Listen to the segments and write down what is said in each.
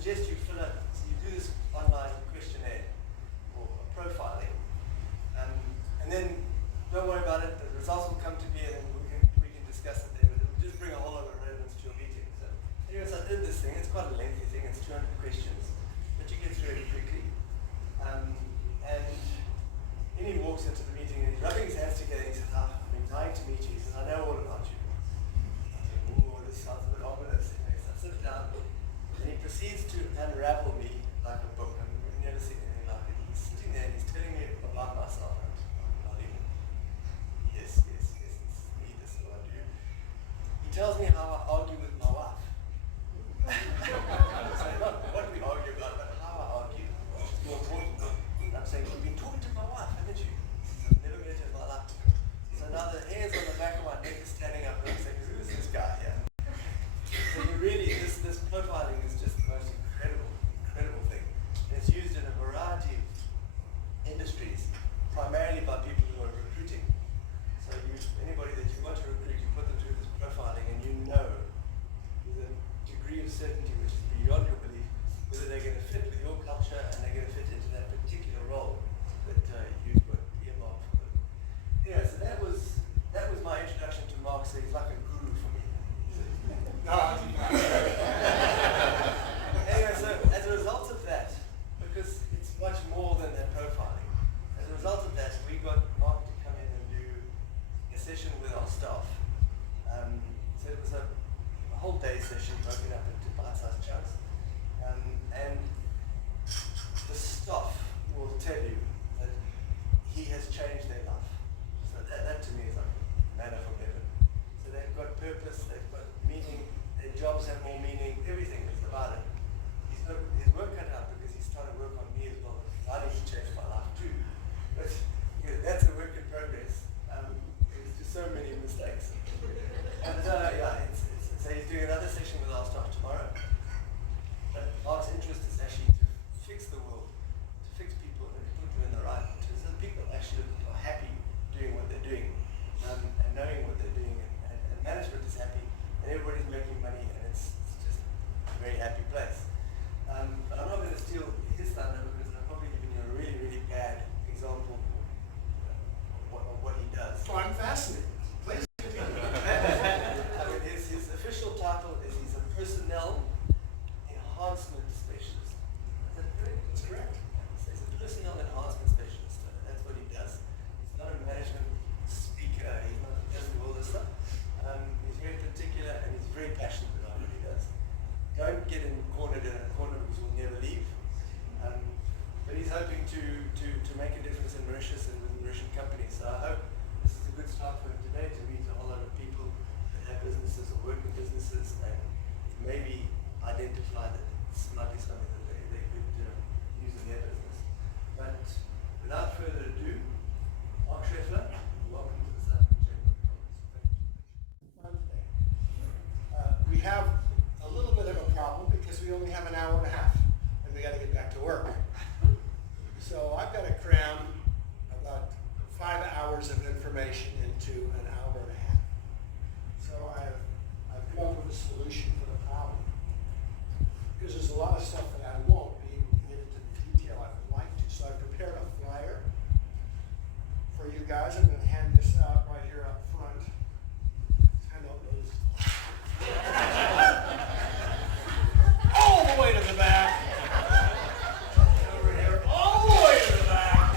suggest you fill out, so you do this online questionnaire or profiling, and then don't worry about it. The results will come to me, and then we can discuss it there. But it'll just bring a whole lot of relevance to your meeting. So, anyways, I did this thing. It's quite a lengthy thing. It's 200 questions, but you get through it quickly. And he walks into the meeting and he's rubbing his hands together. He says, "I've been dying to meet you." He says, "I know all about you." I think, "Oh, this sounds a bit ominous." Anyways, I sit down, and he proceeds to unravel me like a book. I've never seen anything like it. He's sitting there and he's telling me about myself. Yes, this is me, this is what I do. He tells me how I argue with my wife. So not what we argue about, but how I argue. It's more important. And I'm saying, "You've been talking to my wife, haven't you?" I've never met her in my life. So now the hairs on the back of my neck are standing up, and I'm saying, "Who is this guy here?" So you really, this profiling is just the most incredible thing. And it's used in a variety of industries, primarily by people who are recruiting. So anybody that you want to recruit, you put them through this profiling, and you know with a degree of certainty which is beyond your belief whether they're going to fit with your culture and they're going to fit into that particular role that you've got earmarked for them. Yeah, so that was my introduction to Mark. So he's like a guru for me. Anyway, so as a result of that, because it's much more than that profiling, as a result of that, we got Mark to come in and do a session with our staff. So it was a whole day session broken up into bite-sized chunks. And the staff will tell you that he has changed their life. So that to me is like manna from heaven. So they've got purpose, they've got meaning, their jobs have more meaning, everything is about it. He's got his work cut out because he's trying to work on me as well. I need to change my life too. But that's a work in progress. There's just so many mistakes. And so he's doing another session with our staff tomorrow. But Mark's interest is actually to fix the world, to fix people and put them in the right, so that people actually are happy doing what they're doing, and knowing what they're doing, and management is happy, and everybody's making money, and it's just a very happy place. But I'm not going to steal his thunder because I'm probably giving you a really, really bad example of what he does. Oh, I'm fascinated. Please. His official title is he's a personnel enhancement specialist. Is that correct? That's correct. So he's a personnel enhancement specialist. That's what he does. He's not a management speaker. He doesn't do all this stuff. He's very particular and he's very passionate about what he does. Don't get cornered in a corner because we'll never leave. But he's hoping to make a difference in Mauritius and with Mauritian companies. So I hope this is a good start for him today to meet a whole lot of people that have businesses or work in businesses and maybe identify that this might be something that they could use in their business. But without further ado, Mark Shreffler, welcome to the South African Chamber of Commerce. We have a little bit of a problem because we only have an hour and a half and we got to get back to work. So I've got to cram about 5 hours of information into an hour and a half. So I've come up with a solution for the problem. Because there's a lot of stuff that I won't be able to get into the detail I would like to. So I prepared a flyer for you guys. I'm going to hand this out right here up front. I don't know this. All the way to the back. Over here, all the way to the back.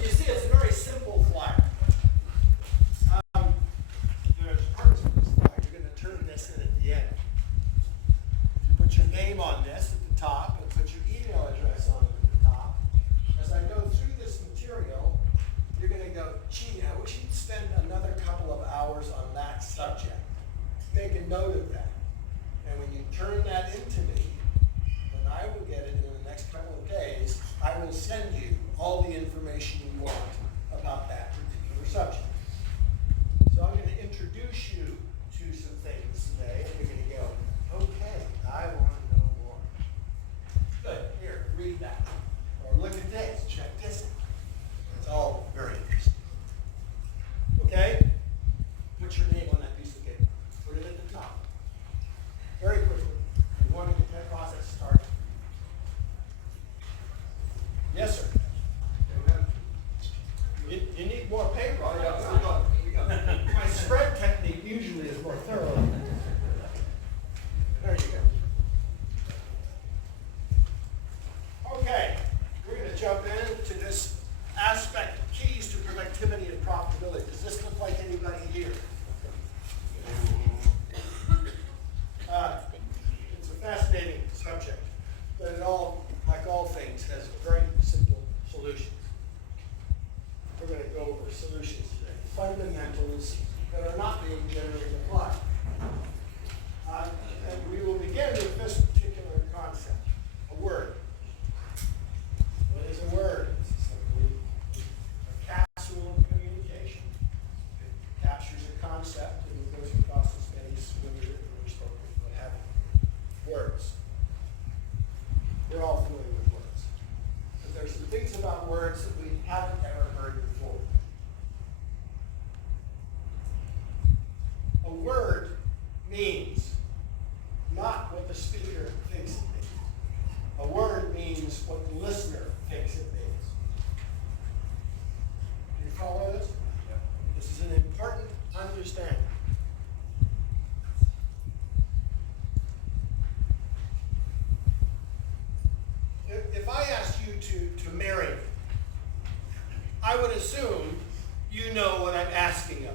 You see, it's a very simple flyer. There's parts of this flyer. You're going to turn this in at the end. You put your name on this at the top and put your email address on it at the top. As I go through this material, you're going to go, gee, I wish you'd spend another couple of hours on that subject. Make a note of that. And when you turn that into me, then I will get it in the next couple of days. I will send you all the information you want about that particular subject. So I'm going to introduce you to some things today, and you're going to go, okay, I want to know more. Good, here. read that. Or look at this, check this out. It's all very interesting. Okay? Put your name on that piece of paper. Put it at the top. Very quickly. You want to get that process started. Yes, sir. You need more paper. We got. My spread technique usually is more thorough. There you go. Okay, we're going to jump into this aspect of keys to productivity and profitability. Does this look like anybody here? It's a fascinating subject, but it all, like all things, has very simple solutions. We're going to go over solutions today. Fundamentals that are not being generally applied. And we will begin with this particular concept, a word. What is a word? It's simply a capsule of communication. It captures a concept and it goes across the space when you're spoken, what have you. Words. We're all familiar with words. But there's some things about words that we haven't ever heard before. A word means not what the speaker thinks it means. A word means what the listener thinks it means. Do you follow this? Yep. This is an important understanding. If I asked you to marry me, I would assume you know what I'm asking of you.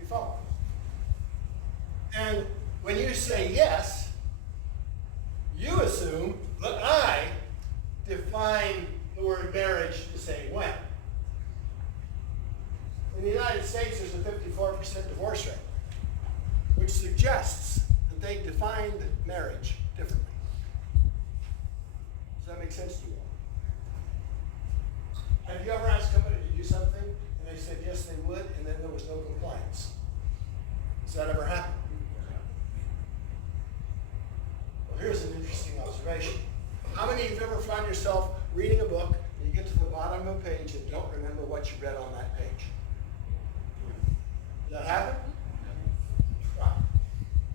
You follow? And when you say yes, you assume that I define the word marriage the same way. In the United States, there's a 54% divorce rate, which suggests that they defined marriage differently. Does that make sense to you all? Have you ever asked somebody to do something and they said yes they would and then there was no compliance? Does that ever happen? Well, here's an interesting observation. How many of you have ever found yourself reading a book and you get to the bottom of a page and don't remember what you read on that page? Does that happen? Right.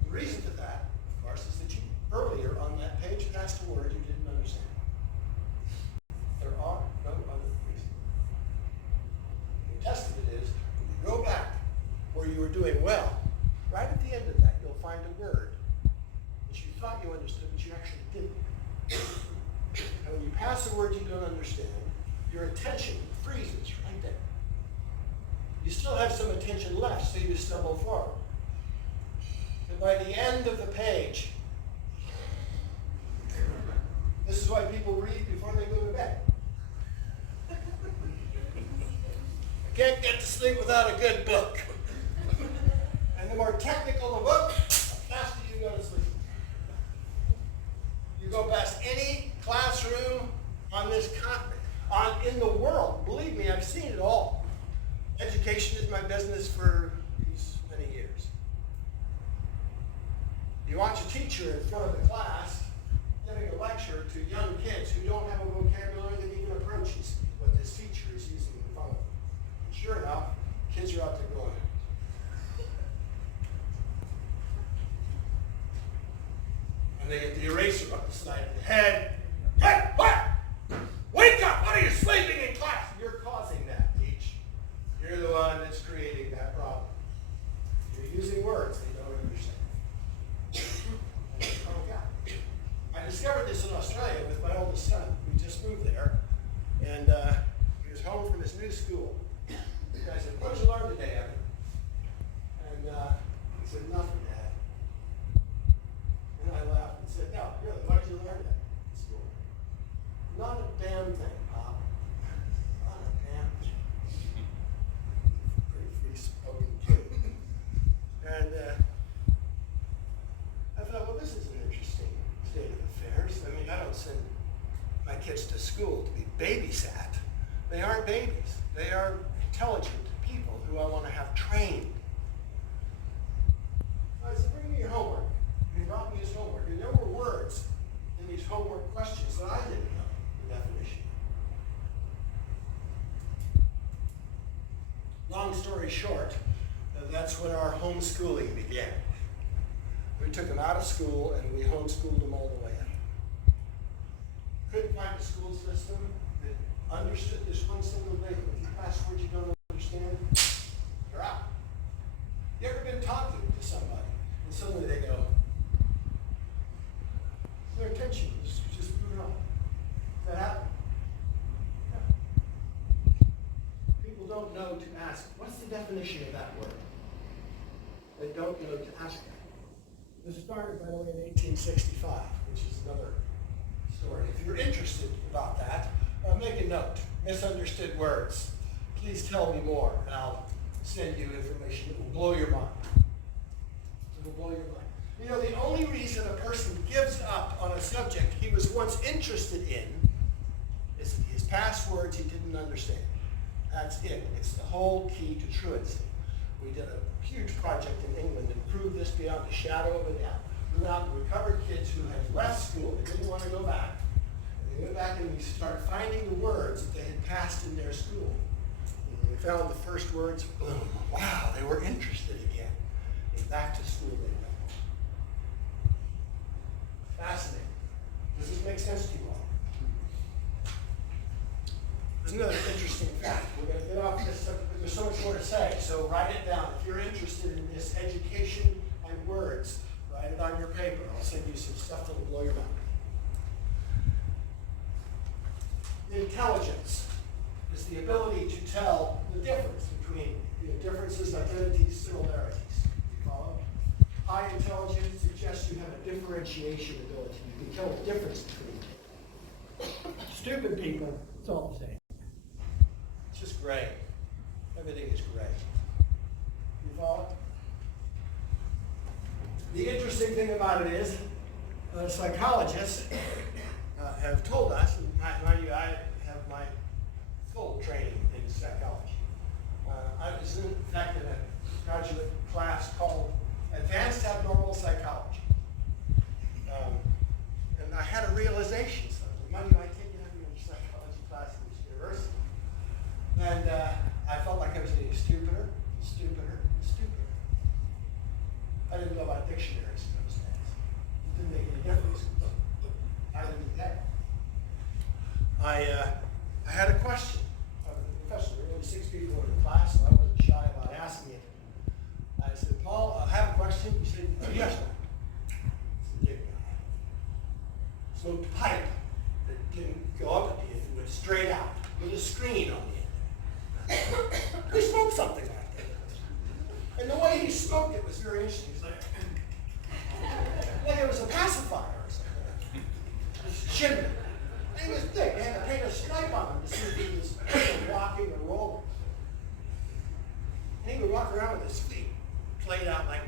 The reason for that, of course, is that you earlier on that page passed a word you didn't understand. There are no other reasons. The test of it is, when you go back where you were doing well, right at the end of that, you'll find a word that you thought you understood, but you actually didn't. And when you pass a word you don't understand, your attention freezes right there. You still have some attention left, so you stumble forward. And by the end of the page, this is why people read before they go to bed. I can't get to sleep without a good book. And the more technical the book, the faster you go to sleep. You go past any classroom on this continent, in the world. Believe me, I've seen it all. Education is my business for these many years. You watch a teacher in front of the class giving a lecture to young kids who don't have a vocabulary that even approaches what this teacher is using in front of them. And sure enough, kids are out there going, and they get the eraser up the side of the head. Hey, what? Wake up! What are you sleeping in class? You're causing that, teach. You're the one that's creating that problem. You're using words they don't understand. Oh, God. I discovered this in Australia with my oldest son. We just moved there. And he was home from his new school. I said, what did you learn today, Evan? And he said, nothing, Dad. And I laughed and said, no, really, what did you learn at school? Not a damn thing, Pop. Not a damn thing. Pretty free-spoken kid. And I thought, well, this is an interesting state of affairs. I mean, I don't send my kids to school to be babysat. They aren't babies. They are intelligent people who I want to have trained. I said, bring me your homework. And he brought me his homework. And there were words in these homework questions that Long story short, that's when our homeschooling began. We took them out of school and we homeschooled them all the way up. Couldn't find a school system that understood this one single thing. If you pass words you don't understand, you're out. You ever been talking to somebody and suddenly they go, their attention is just moving on. Does that happen? Yeah. People don't know to ask, what's the definition of that word? They don't know to ask it. This started, by the way, in 1865, which is another story. If you're interested about that, make a note. Misunderstood words. Please tell me more, and I'll send you information that will blow your mind. It will blow your mind. You know, the only reason a person gives up on a subject he was once interested in is that his past words he didn't understand. That's it. It's the whole key to truancy. We did a huge project in England and proved this beyond a shadow of a doubt. We went out and recovered kids who had left school, they didn't want to go back. They went back and we started finding the words that they had passed in their school. And we found the first words, boom, wow, they were interested again. And back to school they went. Fascinating. Does this make sense to you all? There's another interesting fact. We're going to get off this subject, but there's so much more to say. So write it down. If you're interested in this education and words, write it on your paper. I'll send you some stuff that will blow your mind. Intelligence is the ability to tell the difference between differences, identities, similarities. You follow? High intelligence suggests you have a differentiation ability. You can tell the difference between people. Stupid people, it's all the same. It's just gray. Everything is gray. You follow? The interesting thing about it is, psychologists have told us, and mind you, I have my full training in psychology. I was in fact in a graduate class called Advanced Abnormal Psychology. And I had a realization. So, mind you, I take every psychology class in this university. And I felt like I was getting stupider, stupider, and stupider. I didn't know about dictionaries in those days. It didn't make any difference. I didn't do that. I had a question of the professor. There were only 6 people in the class, so I wasn't shy about asking it. I said, Paul, I have a question. He said, oh, yes, sir. I said, big guy. Smoked a pipe that didn't go up at the end, it went straight out with a screen on the end. He smoked something like that. And the way he smoked it was very interesting. He's like it was a pacifier or something. This chimney. And he was thick. They had to paint a stripe on him to see if he was walking or rolling. And he would walk around with his feet played out like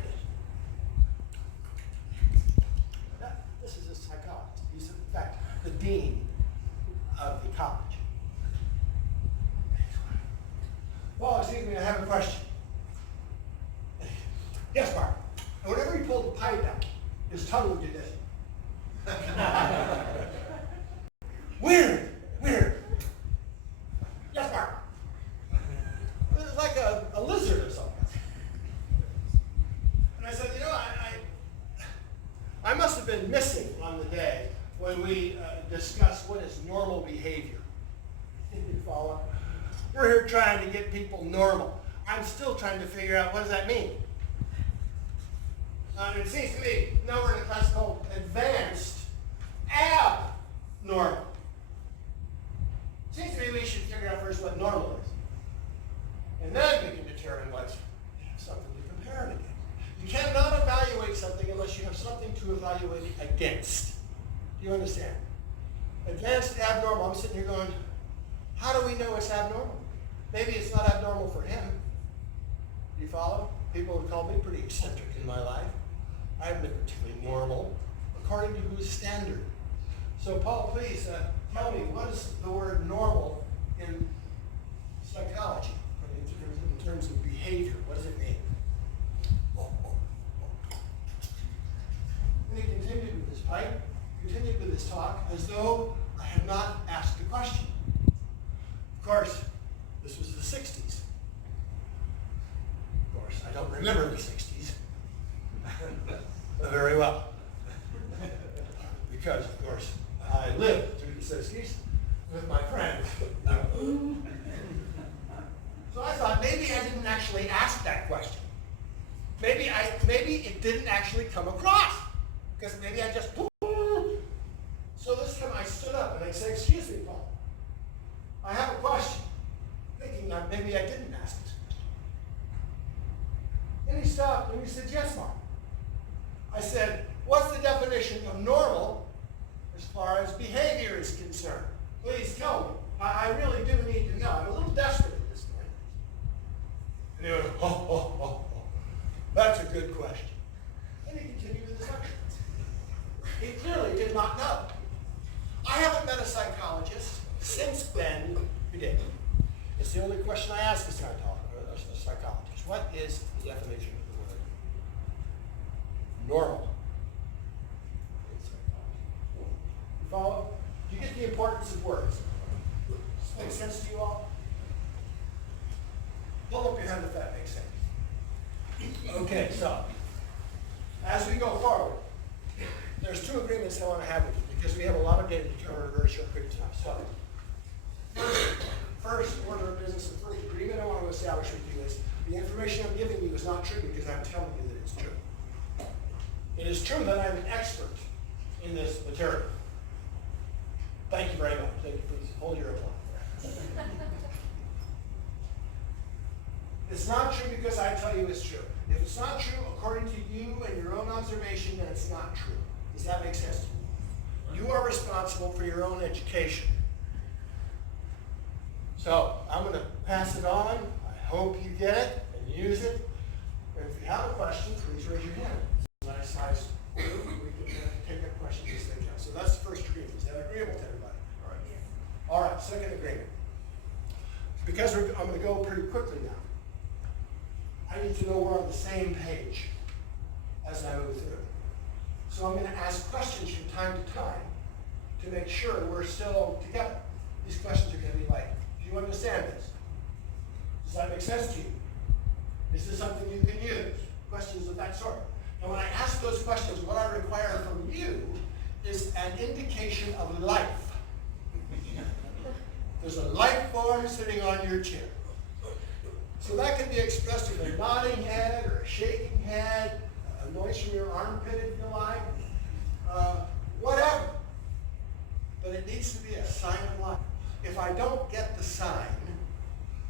this. This is a psychologist. He's, in fact, the dean of the college. Well, excuse me, I have a question. Yes, Mark. And whenever he pulled the pipe out, his tongue would do this. Weird. Yes, Mark. It was like a lizard or something. And I said, you know, I must have been missing on the day when we discussed what is normal behavior. You follow? We're here trying to get people normal. I'm still trying to figure out what does that mean. It seems to me, now we're in a class called Advanced Abnormal. It seems to me we should figure out first what normal is. And then we can determine what's something to compare it against. You cannot evaluate something unless you have something to evaluate it against. Do you understand? Advanced abnormal, I'm sitting here going, how do we know it's abnormal? Maybe it's not abnormal for him. Do you follow? People have called me pretty eccentric in my life. I haven't been particularly normal, according to whose standard. So Paul, please tell me, what is the word normal in psychology, in terms of behavior? What does it mean? And he continued with his pipe, continued with his talk, as though I had not asked a question. Of course, this was the 60s. don't remember the 60s very well. Because, of course, I lived through the 60s with my friends. So I thought maybe I didn't actually ask that question. Maybe it didn't actually come across. Because maybe I just... So this time I stood up and I said, excuse me, Paul. I have a question. Thinking that maybe I didn't ask this question. And he stopped and he said, yes, Mark. I said, what's the definition of normal as far as behavior is concerned? Please tell me. I really do need to know. I'm a little desperate at this point. And he went, oh. That's a good question. And he continued with his lecture. He clearly did not know. I haven't met a psychologist since then who did. It's the only question I ask a psychologist. What is the definition of the word normal in psychology? You follow? Do you get the importance of words? Does this make sense to you all? Pull up your hand if that makes sense. Okay, so as we go forward, there's two agreements I want to have with you because we have a lot of data to cover in a very short period of time. So, first order of business, the first agreement I want to establish with you is the information I'm giving you is not true because I'm telling you that it's true. It is true that I'm an expert in this material. Thank you very much. Thank you. Please hold your applause. It's not true because I tell you it's true. If it's not true according to you and your own observation, then it's not true. Does that make sense to you? You are responsible for your own education. So I'm going to pass it on. I hope you get it and use it. And if you have a question, please raise your hand. It's a nice size group. We can take up questions as they come. So that's the first agreement. Is that agreeable to everybody? All right. Yes. All right. Second agreement. Because I'm going to go pretty quickly now. I need to know we're on the same page as I move through. So I'm going to ask questions from time to time to make sure we're still together. These questions are going to be like, do you understand this? Does that make sense to you? Is this something you can use? Questions of that sort. And when I ask those questions, what I require from you is an indication of life. There's a life form sitting on your chair. So that can be expressed with a nodding head or a shaking head, a noise from your armpit if you like, whatever. But it needs to be a sign of life. If I don't get the sign,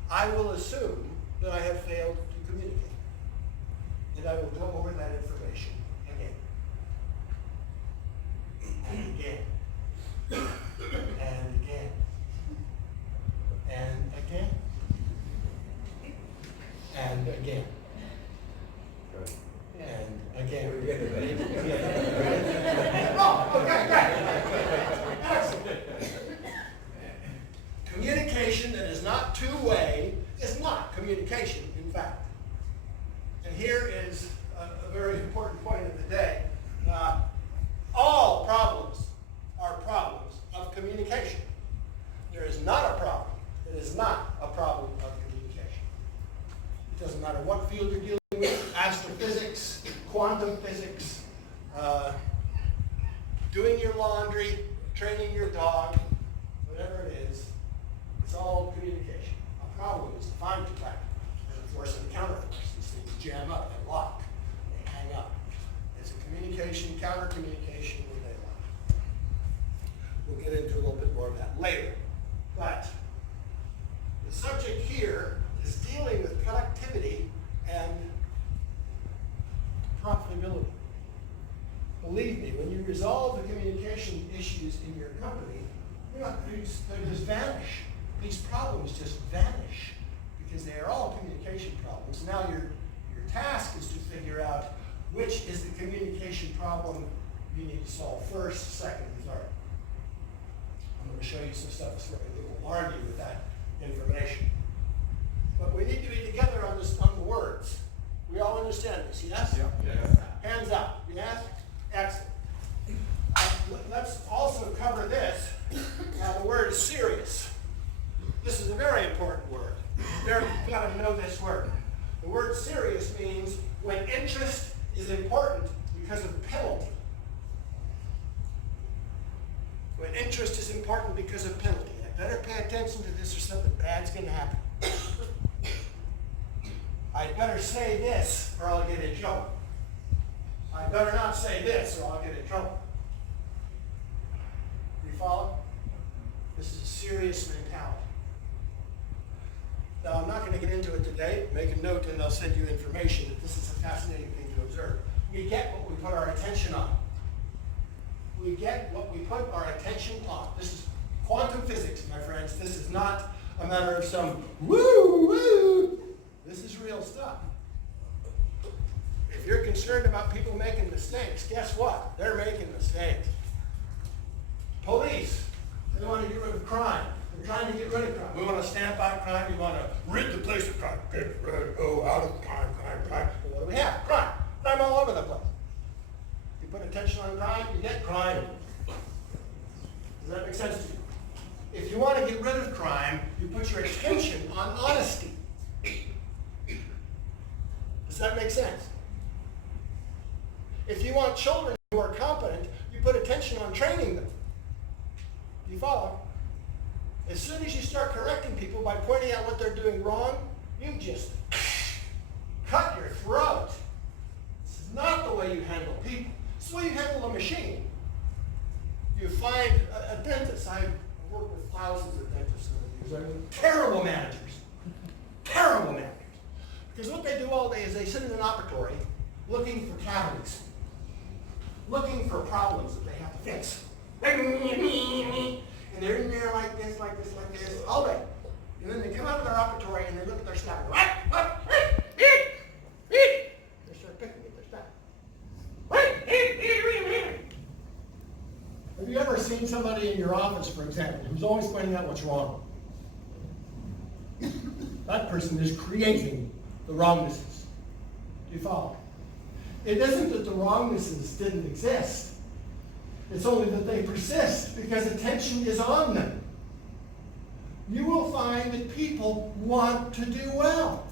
I will assume that I have failed to communicate. And I will go over that information again. And again. And again. And again. And again. And again. Oh, okay, great. Excellent. Communication that is not two-way is not communication, in fact. And here is a very important point of the day. All problems are problems of communication. There is not a problem that is not a problem of communication. It doesn't matter what field you're dealing with, astrophysics, quantum physics, doing your laundry, training your dog, whatever it is, it's all communication. A problem is defined to that. There's a force and a counterforce. These things jam up and lock. They hang up. It's a communication, counter-communication when they lock. We'll get into a little bit more of that later. But the subject here is dealing with productivity and profitability. Believe me, when you resolve the communication issues in your company, they just vanish. These problems just vanish because they are all communication problems. Now your task is to figure out which is the communication problem you need to solve first, second, and third. I'm going to show you some stuff that will argue with that information. But we need to be together on the words. We all understand this, yes? Yeah. Yes. Hands up, yes? Excellent. Let's also cover this. Now the word is serious. This is a very important word. You've got to know this word. The word serious means when interest is important because of penalty. When interest is important because of penalty. I better pay attention to this or something bad's going to happen. I better say this or I'll get in trouble. I better not say this or I'll get in trouble. Do you follow? This is a serious mentality. Now, I'm not going to get into it today. Make a note and I'll send you information that this is a fascinating thing to observe. We get what we put our attention on. We get what we put our attention on. This is quantum physics, my friends. This is not a matter of some woo-woo. This is real stuff. If you're concerned about people making mistakes, guess what? They're making mistakes. Police, they want to get rid of crime. They're trying to get rid of crime. We want to stamp out crime. We want to rid the place of crime. Get rid, out of crime. Well, what do we have? Crime. Crime all over the place. You put attention on crime, you get crime. Does that make sense to you? If you want to get rid of crime, you put your attention on honesty. Does that make sense? If you want children who are competent, you put attention on training them. Do you follow? As soon as you start correcting people by pointing out what they're doing wrong, you just cut your throat. This is not the way you handle people. It's the way you handle a machine. You find a dentist. I've worked with thousands of dentists over the years. I mean, terrible managers. Terrible managers. Because what they do all day is they sit in an operatory looking for cavities, looking for problems that they have to fix. And they're in there like this, all day. And then they come out of their operatory and they look at their staff. They start picking at their staff. Have you ever seen somebody in your office, for example, who's always pointing out what's wrong? That person is creating the wrongnesses. Do you follow? It isn't that the wrongnesses didn't exist. It's only that they persist because attention is on them. You will find that people want to do well.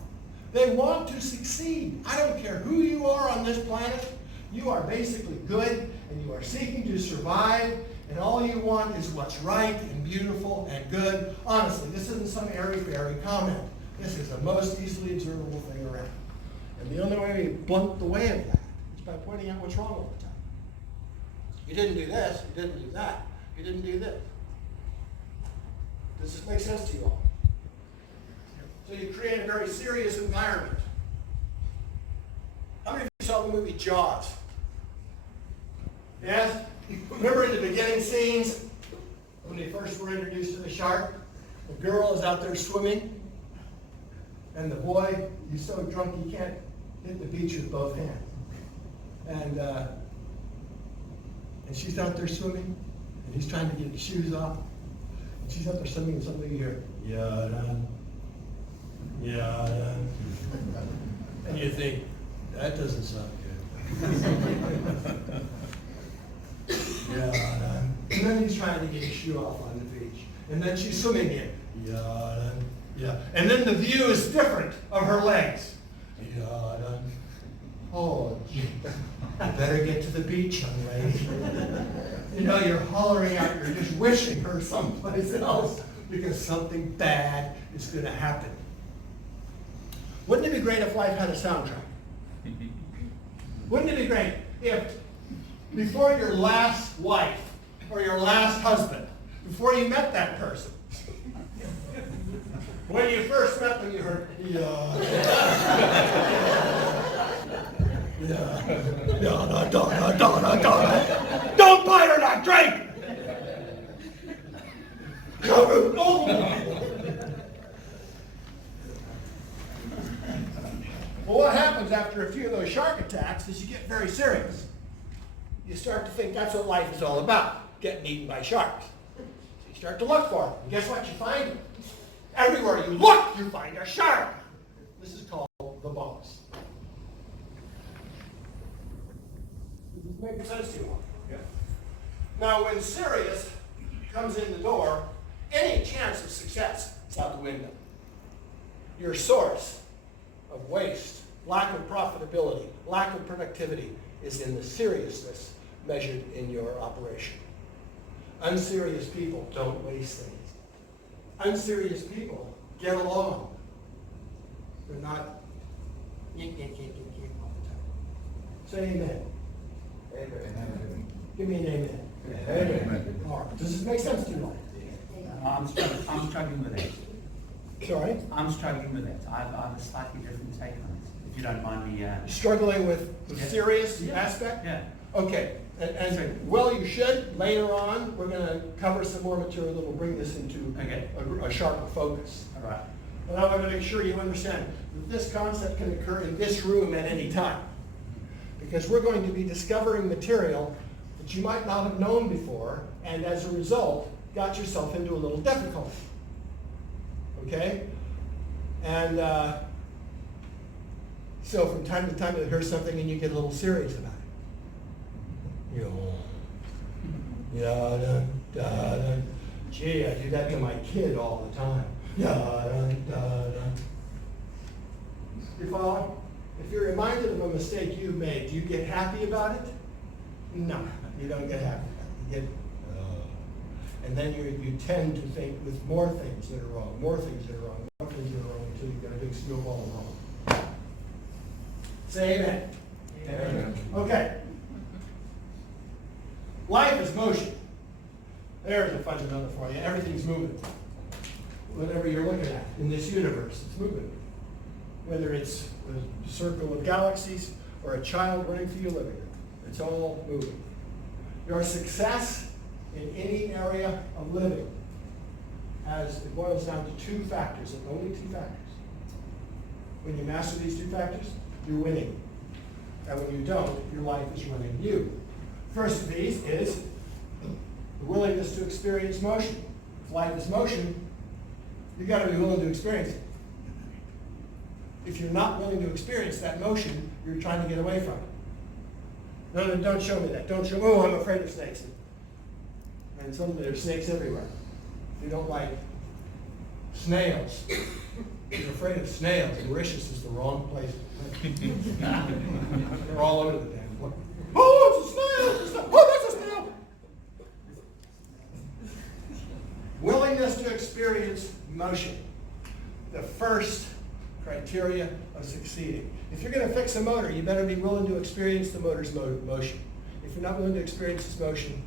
They want to succeed. I don't care who you are on this planet. You are basically good and you are seeking to survive, and all you want is what's right and beautiful and good. Honestly, this isn't some airy-fairy comment. This is the most easily observable thing around. And the only way we blunt the way of that is by pointing out what's wrong all the time. You didn't do this, you didn't do that, you didn't do this. Does this make sense to you all? So you create a very serious environment. How many of you saw the movie Jaws? Yes? Remember in the beginning scenes, when they first were introduced to the shark, the girl is out there swimming, and the boy, he's so drunk he can't hit the beach with both hands. And she's out there swimming, and he's trying to get his shoes off. And she's out there swimming, and suddenly you hear, yeah, and you think, that doesn't sound good. Yeah, and then he's trying to get his shoe off on the beach. And then she's swimming in. Yeah. And then the view is different of her legs. Oh, gee. I better get to the beach, young lady. You know, you're hollering out, you're just wishing her someplace else because something bad is going to happen. Wouldn't it be great if life had a soundtrack? Wouldn't it be great if before your last wife or your last husband, before you met that person, when you first met them, you heard, don't bite her that drink! Well, what happens after a few of those shark attacks is you get very serious. You start to think that's what life is all about, getting eaten by sharks. So you start to look for them. And guess what? You find them. Everywhere you look, you find a shark. This is called the boss. Does this make sense to you all? Yeah. Now, when Sirius comes in the door, any chance of success is out the window. Your source of waste lack of profitability, lack of productivity is in the seriousness measured in your operation. Unserious people don't waste things. Unserious people get along. They're not all the time. Say amen. Amen. Give me an amen. Amen. All right. Does this make sense to you? I'm struggling with that. Sorry? I'm struggling with that. I have a slightly different take on it, if you don't mind me. Struggling with the Yeah. serious Yeah. aspect? Yeah. Okay, and well, you should. Later on, we're going to cover some more material that will bring this into Okay. a sharper focus. All right. And I want to make sure you understand that this concept can occur in this room at any time. Because we're going to be discovering material that you might not have known before, and as a result, got yourself into a little difficulty. Okay? And so from time to time, you'll hear something and you get a little serious about it. You know, yeah, da, da. Gee, I do that to my kid all the time. Yeah, da, da, da. You follow? If you're reminded of a mistake you made, do you get happy about it? No, you don't get happy about it. You get, and then you tend to think with more things that are wrong, more things that are wrong, more things that are wrong, until you get a big snowball wrong. Say amen. Amen. Okay. Life is motion. There's a fundamental for you. Everything's moving. Whatever you're looking at in this universe, it's moving. Whether it's a circle of galaxies or a child running through your living room, it's all moving. Your success in any area of living it boils down to two factors, and only two factors. When you master these two factors, you're winning. And when you don't, your life is running you. First of these is the willingness to experience motion. If life is motion, you've got to be willing to experience it. If you're not willing to experience that motion, you're trying to get away from it. No, don't show me that. Don't show, oh, I'm afraid of snakes. And suddenly there's snakes everywhere. If you don't like snails, you're afraid of snails. Mauritius is the wrong place. They're all over the damn place. Oh, it's a snail! It's a snail. Oh, that's a snail! Willingness to experience motion. The first criteria of succeeding. If you're going to fix a motor, you better be willing to experience the motor's motion. If you're not willing to experience its motion,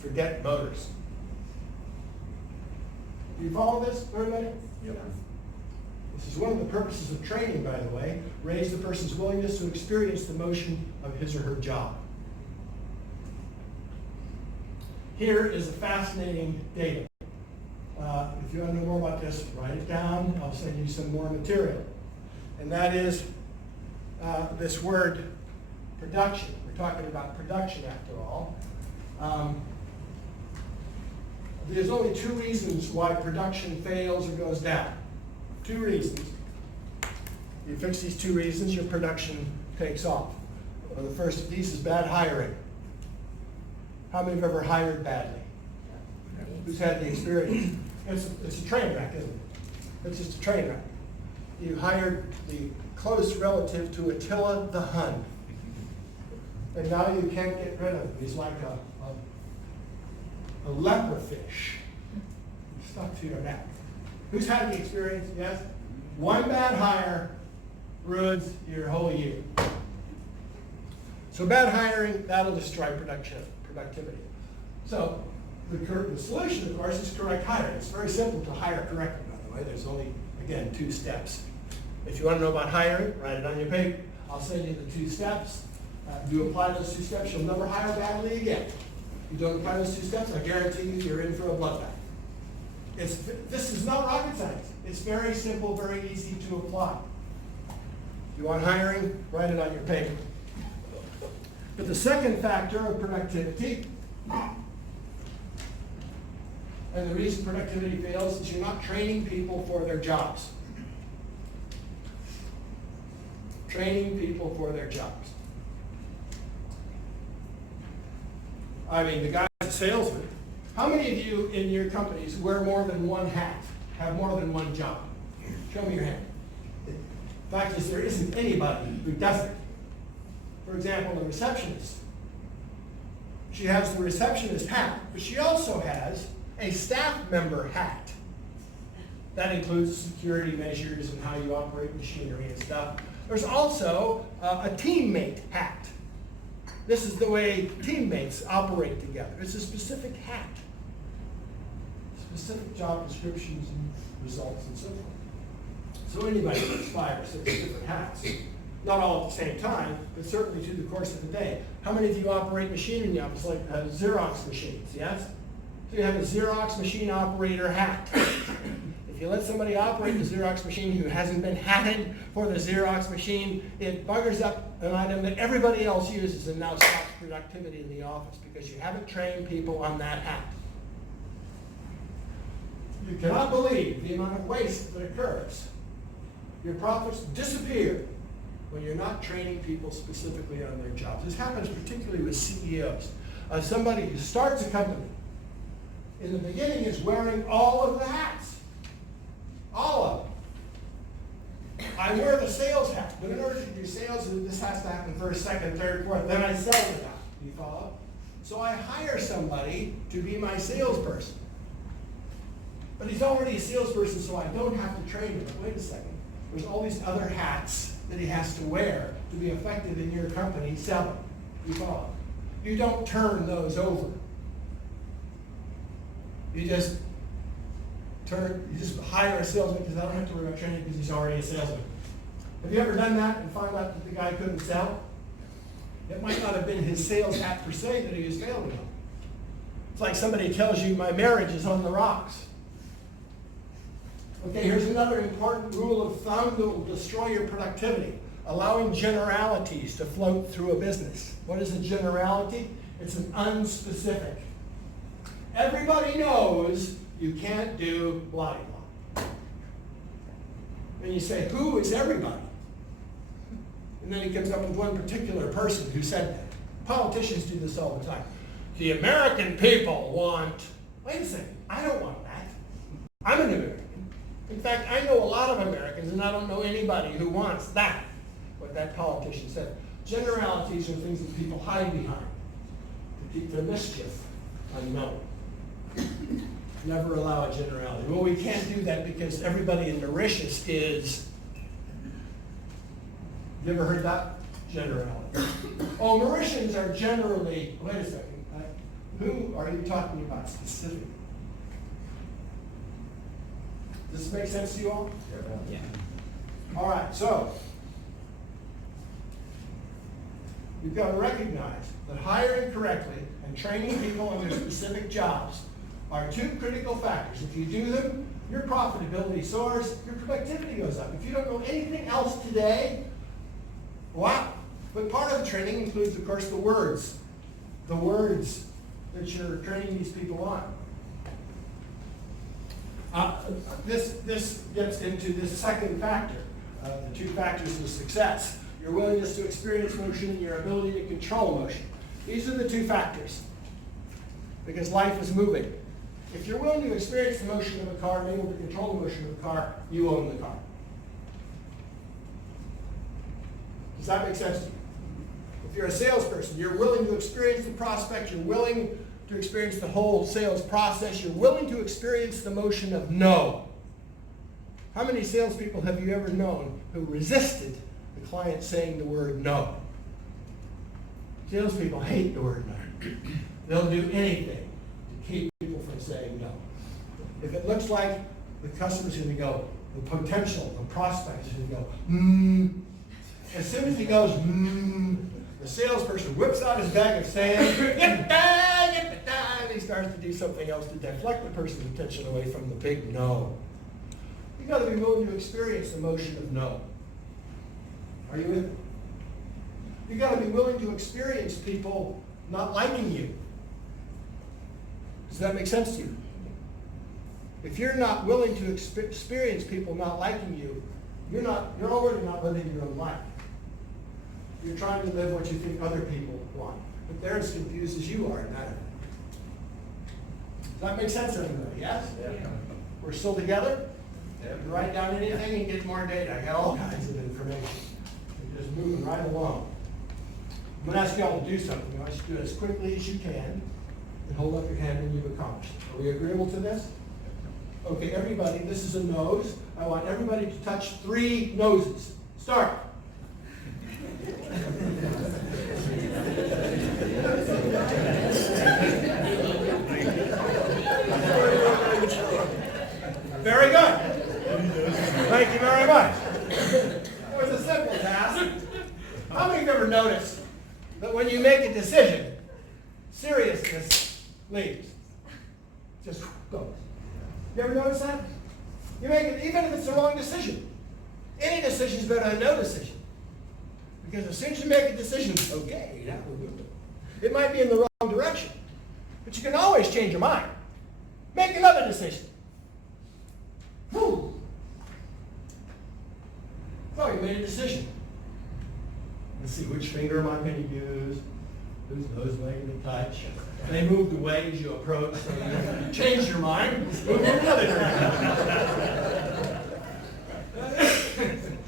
forget motors. Do you follow this, everybody? Yep. This is one of the purposes of training, by the way. Raise the person's willingness to experience the motion of his or her job. Here is a fascinating data. If you want to know more about this, write it down. I'll send you some more material. And that is this word production. We're talking about production after all. There's only two reasons why production fails or goes down. Two reasons. You fix these two reasons, your production takes off. Well, the first of these is bad hiring. How many have ever hired badly? Who's had the experience? It's a train wreck, isn't it? It's just a train wreck. You hired the close relative to Attila the Hun. And now you can't get rid of him. He's like a leper fish stuck to your neck. Who's had the experience? Yes? One bad hire ruins your whole year. So bad hiring, that'll destroy productivity. So the solution, of course, is correct hiring. It's very simple to hire correctly, by the way. There's only, again, 2 steps. If you want to know about hiring, write it on your paper. I'll send you the 2 steps. If you apply those 2 steps, you'll never hire badly again. If you don't apply those 2 steps, I guarantee you, you're in for a bloodbath. This is not rocket science. It's very simple, very easy to apply. If you want hiring, write it on your paper. But the second factor of productivity, and the reason productivity fails, is you're not training people for their jobs. Training people for their jobs. I mean, the guy's a salesman. How many of you in your companies wear more than one hat, have more than one job? Show me your hand. The fact is, there isn't anybody who doesn't. For example, a receptionist. She has the receptionist hat, but she also has a staff member hat. That includes security measures and how you operate machinery and stuff. There's also a teammate hat. This is the way teammates operate together. It's a specific hat. Specific job descriptions and results and so forth. So anybody wears 5 or 6 different hats. Not all at the same time, but certainly through the course of the day. How many of you operate machinery in the office, like Xerox machines, yes? So you have a Xerox machine operator hat. If you let somebody operate the Xerox machine who hasn't been hatted for the Xerox machine, it buggers up an item that everybody else uses and now stops productivity in the office because you haven't trained people on that hat. You cannot believe the amount of waste that occurs. Your profits disappear when you're not training people specifically on their jobs. This happens particularly with CEOs. Somebody who starts a company, in the beginning is wearing all of the hats. All of them. I wear the sales hat, but in order to do sales, this has to happen first, second, third, fourth, then I sell the hat. Do you follow? So I hire somebody to be my salesperson. But he's already a salesperson, so I don't have to train him. But wait a second. There's all these other hats that he has to wear to be effective in your company selling. You follow? You don't turn those over. You just hire a salesman because I don't have to worry about training because he's already a salesman. Have you ever done that and found out that the guy couldn't sell? It might not have been his sales hat per se that he was failing on. It's like somebody tells you my marriage is on the rocks. Okay, here's another important rule of thumb that will destroy your productivity. Allowing generalities to float through a business. What is a generality? It's an unspecific. Everybody knows you can't do blah, blah. And you say, who is everybody? And then he comes up with one particular person who said that. Politicians do this all the time. The American people want, wait a second, I don't want that. I'm an American. In fact, I know a lot of Americans, and I don't know anybody who wants that, what that politician said. Generalities are things that people hide behind to keep their mischief unknown. Never allow a generality. Well, we can't do that because everybody in Mauritius is, you ever heard that? Generality. Oh, Mauritians are generally, wait a second, who are you talking about specifically? Does this make sense to you all? Yeah. All right, so you've got to recognize that hiring correctly and training people on their specific jobs are 2 critical factors. If you do them, your profitability soars, your productivity goes up. If you don't know anything else today, wow. But part of the training includes, of course, the words that you're training these people on. This gets into this second factor, the 2 factors of success. Your willingness to experience motion and your ability to control motion. These are the 2 factors, because life is moving. If you're willing to experience the motion of a car and able to control the motion of the car, you own the car. Does that make sense to you? If you're a salesperson, you're willing to experience the prospect, you're willing to experience the whole sales process, you're willing to experience the motion of no. How many salespeople have you ever known who resisted the client saying the word no? Salespeople hate the word no. They'll do anything to keep people from saying no. If it looks like the customer's going to go, the potential, the prospect is going to go, as soon as he goes, the salesperson whips out his bag of sand, and he starts to do something else to deflect the person's attention away from the big no. You've got to be willing to experience the motion of no. Are you with me? You've got to be willing to experience people not liking you. Does that make sense to you? If you're not willing to experience people not liking you, you're already not living your own life. You're trying to live what you think other people want. But they're as confused as you are in that. Does that make sense to everybody? Yes? Yeah. We're still together? Write down anything and get more data. I got all kinds of information. You're just moving right along. I'm going to ask you all to do something. I want you to do it as quickly as you can and hold up your hand when you've accomplished it. Are we agreeable to this? Okay, everybody, this is a nose. I want everybody to touch 3 noses. Start. Very good. Thank you very much. It was a simple task. How many of you ever noticed that when you make a decision, seriousness leaves? Just goes. You ever notice that? You make it, even if it's the wrong decision. Any decision is better than no decision. Because as soon as you make a decision, okay, now we're moving. It might be in the wrong direction, but you can always change your mind. Make another decision. Whew. So you made a decision. Let's see, which finger am I going to use? Whose nose am I going to touch? They moved away as you approach, so you change your mind. Move in another direction.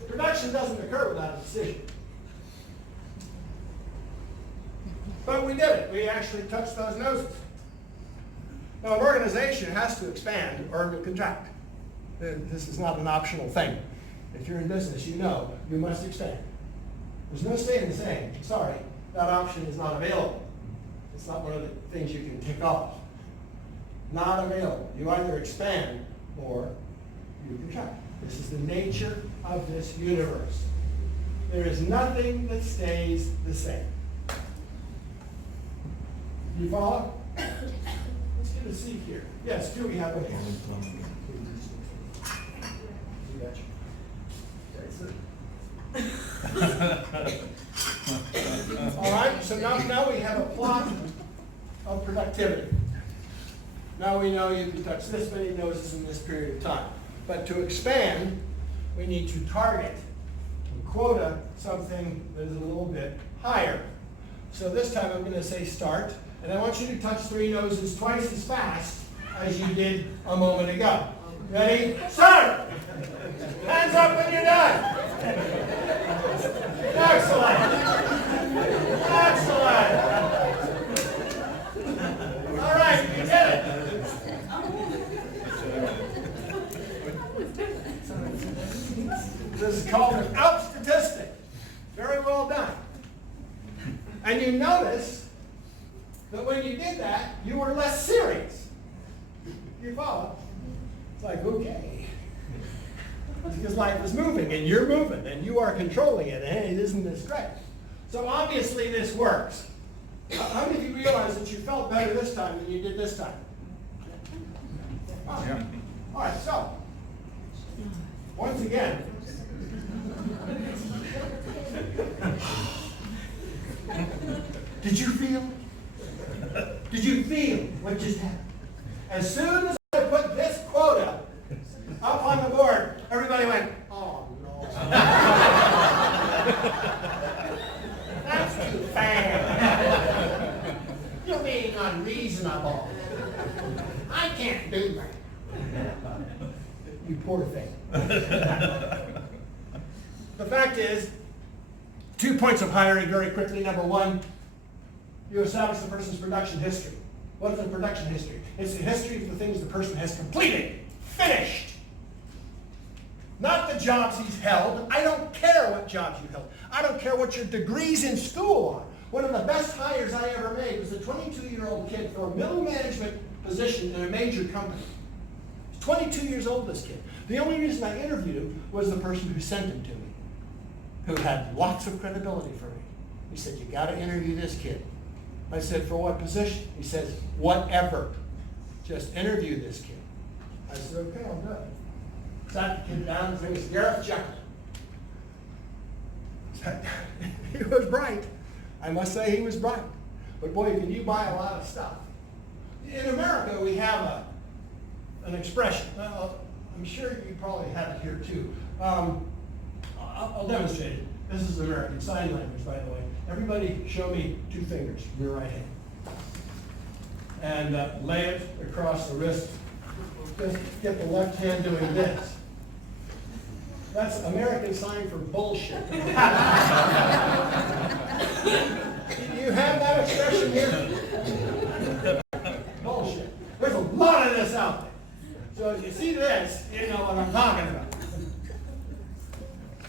Production doesn't occur without a decision. But we did it. We actually touched those noses. Now, an organization has to expand or to contract. This is not an optional thing. If you're in business, you know you must expand. There's no staying the same. Sorry, that option is not available. It's not one of the things you can tick off. Not available. You either expand or you contract. This is the nature of this universe. There is nothing that stays the same. You follow? Let's get a seat here. Yes, do we have a hand? You betcha. All right, so now we have a plot of productivity. Now we know you can touch this many noses in this period of time. But to expand, we need to target and quota something that is a little bit higher. So this time I'm going to say start, and I want you to touch 3 noses twice as fast as you did a moment ago. Ready? Start! Hands up when you're done. Excellent. Excellent. All right, you did it. This is called an out statistic. Very well done. And you notice that when you did that, you were less serious. You follow? It's like, okay. Because life is moving, and you're moving, and you are controlling it. Hey, isn't this great? So obviously this works. How many of you realize that you felt better this time than you did this time? Oh. Yeah. All right, so once again, did you feel? Did you feel what just happened? As soon as I put this quota up on the board, everybody went, oh no. That's too fair. You're being unreasonable. I can't do that. You poor thing. The fact is, 2 points of hiring very quickly. Number 1, you establish the person's production history. What is a production history? It's the history of the things the person has completed, finished. Not the jobs he's held. I don't care what jobs you held. I don't care what your degrees in school are. One of the best hires I ever made was a 22-year-old kid for a middle management position in a major company. He's 22 years old, this kid. The only reason I interviewed him was the person who sent him to me, who had lots of credibility for me. He said, you got to interview this kid. I said, for what position? He says, whatever. Just interview this kid. I said, okay, I'll do it. Sat the kid down, his name was Gareth Jekyll. He was bright. I must say he was bright. But boy, can you buy a lot of stuff. In America, we have an expression. I'm sure you probably have it here too. I'll demonstrate it. This is American Sign Language, by the way. Everybody show me 2 fingers, your right hand. And lay it across the wrist. Just get the left hand doing this. That's American sign for bullshit. You have that expression here? Bullshit. There's a lot of this out there. So if you see this, you know what I'm talking about.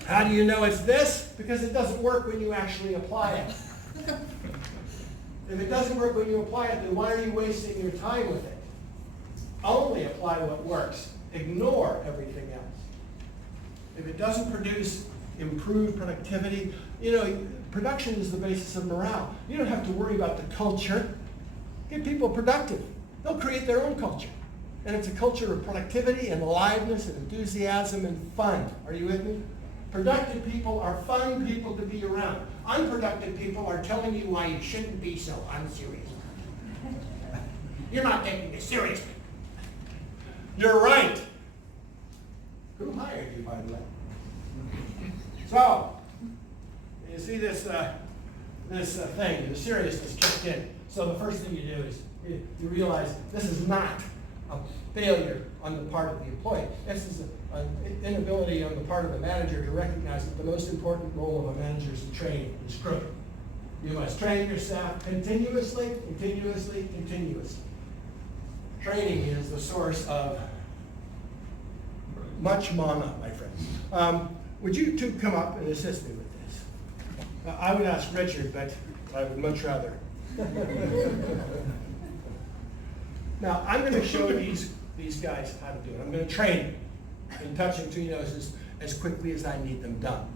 How do you know it's this? Because it doesn't work when you actually apply it. If it doesn't work when you apply it, then why are you wasting your time with it? Only apply what works. Ignore everything else. If it doesn't produce improved productivity, you know, production is the basis of morale. You don't have to worry about the culture. Get people productive. They'll create their own culture. And it's a culture of productivity and aliveness and enthusiasm and fun. Are you with me? Productive people are fun people to be around. Unproductive people are telling you why you shouldn't be so unserious. You're not taking this seriously. You're right. Who hired you, by the way? So, you see this thing, the seriousness kicked in. So the first thing you do is you realize this is not a failure on the part of the employee. This is an inability on the part of the manager to recognize that the most important role of a manager is to train his crew. You must train your staff continuously, continuously, continuously. Training is the source of much mana, my friends. Would you two come up and assist me with this? I would ask Richard, but I would much rather. Now, I'm going to show these guys how to do it. I'm going to train in touching two noses as quickly as I need them done.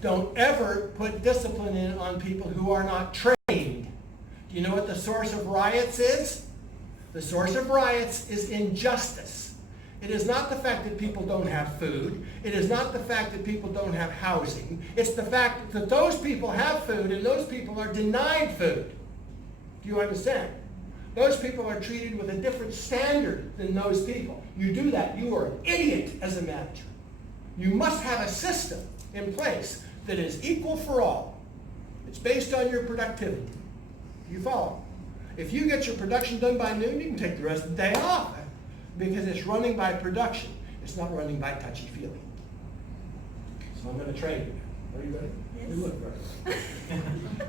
Don't ever put discipline in on people who are not trained. Do you know what the source of riots is? The source of riots is injustice. It is not the fact that people don't have food. It is not the fact that people don't have housing. It's the fact that those people have food and those people are denied food. Do you understand? Those people are treated with a different standard than those people. You do that, you are an idiot as a manager. You must have a system in place that is equal for all. It's based on your productivity. You follow? If you get your production done by noon, you can take the rest of the day off because it's running by production. It's not running by touchy-feely. So I'm going to train you. Are you ready? Yes. You look ready.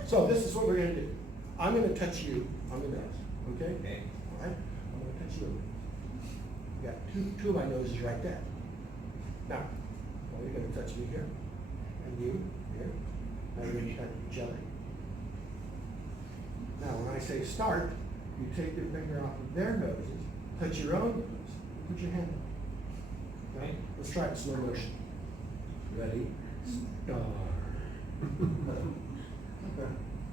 So this is what we're going to do. I'm going to touch you on the nose. Okay? Okay. All right? I'm going to touch you. You got two of my noses right there. Now, you're going to touch me here. And you here. Now you're going to touch each other. Now, when I say start, you take your finger off of their noses, touch your own nose, put your hand up. Okay? Let's try it in slow motion. Ready? Start.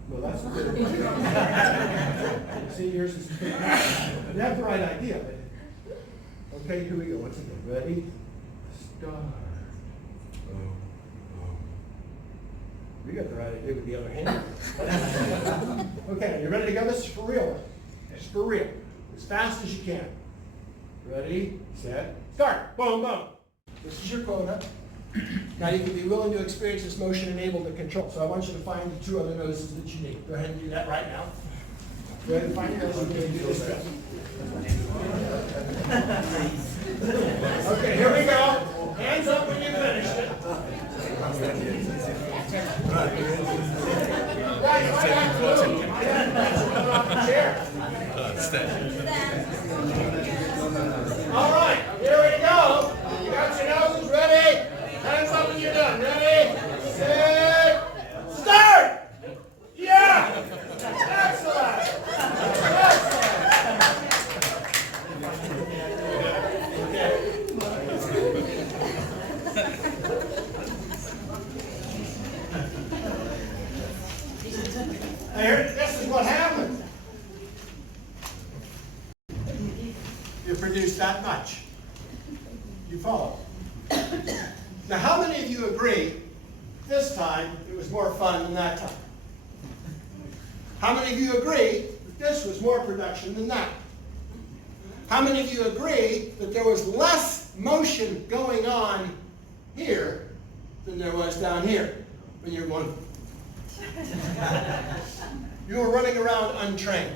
Well, that's a good one. See, yours is you have the right idea. But okay, here we go. Once again. Ready? Start. You got the right idea with the other hand. Okay, you ready to go? This is for real. It's for real. As fast as you can. Ready, set, start. Boom, boom. This is your quota. Now you can be willing to experience this motion and able to control. So I want you to find the two other noses that you need. Go ahead and do that right now. Go ahead and find your noses. We're going to do this step. Okay, here we go. Hands up when you finished it. All right, here we go. You got your noses ready? Hands up when you're done. Ready, set, start! Yeah! Excellent! This is what happened. You produced that much. You follow? Now, how many of you agree this time it was more fun than that time? How many of you agree that this was more production than that? How many of you agree that there was less motion going on here than there was down here when you were going? You were running around untrained.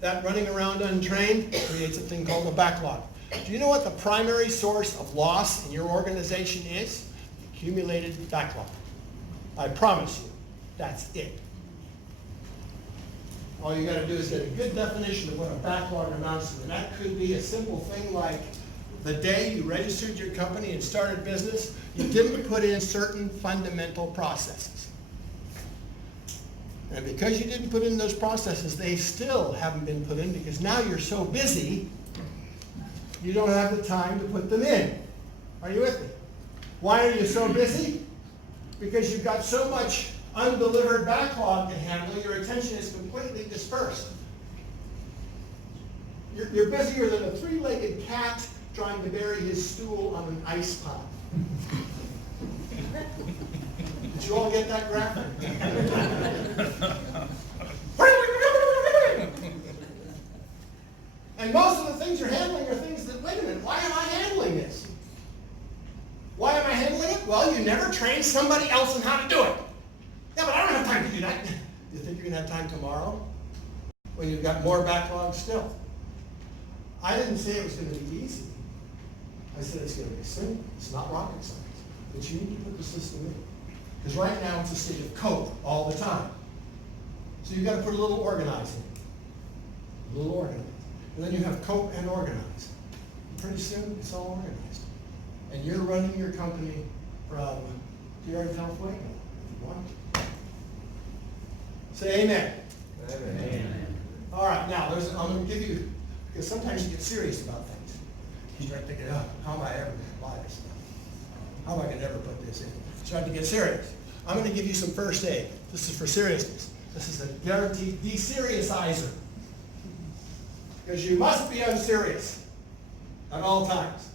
That running around untrained creates a thing called a backlog. Do you know what the primary source of loss in your organization is? Accumulated backlog. I promise you, that's it. All you got to do is get a good definition of what a backlog amounts to. And that could be a simple thing like the day you registered your company and started business, you didn't put in certain fundamental processes. And because you didn't put in those processes, they still haven't been put in because now you're so busy, you don't have the time to put them in. Are you with me? Why are you so busy? Because you've got so much undelivered backlog to handle, your attention is completely dispersed. You're busier than a three-legged cat trying to bury his stool on an ice pile. Did you all get that graphic? And most of the things you're handling are things that, wait a minute, why am I handling this? Why am I handling it? Well, you never trained somebody else on how to do it. Yeah, but I don't have time to do that. You think you're going to have time tomorrow when you've got more backlog still? I didn't say it was going to be easy. I said it's going to be simple. It's not rocket science. But you need to put the system in. Because right now it's a state of cope all the time. So you've got to put a little organizing. A little organizing. And then you have cope and organize. And pretty soon it's all organized. And you're running your company from here in California if you want. Say amen. Amen. All right, now I'm going to give you, because sometimes you get serious about things. You start thinking, oh, how am I ever going to buy this stuff? How am I going to ever put this in? Start to get serious. I'm going to give you some first aid. This is for seriousness. This is a guaranteed de-seriousizer. Because you must be unserious at all times.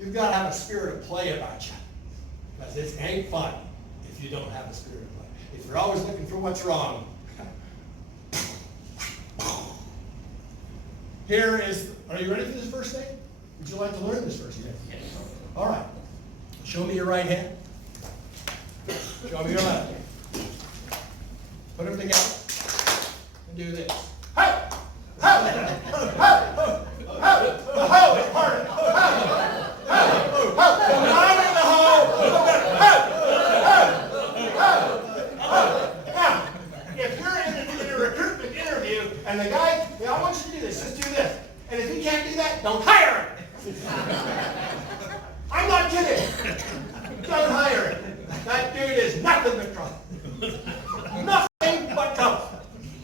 You've got to have a spirit of play about you. Because it ain't fun if you don't have a spirit of play. If you're always looking for what's wrong. Here is, are you ready for this first aid? Would you like to learn this first aid? Yes. All right. Show me your right hand. Show me your left hand. Put them together. And do this. Hey! Hey! Hey! Hey! Harder! I'm in the hole! Now, if you're in a recruitment interview and the guy, I want you to do this, just do this. And if he can't do that, don't hire him. I'm not kidding. Don't hire him. That dude is nothing but trouble. Nothing but trouble.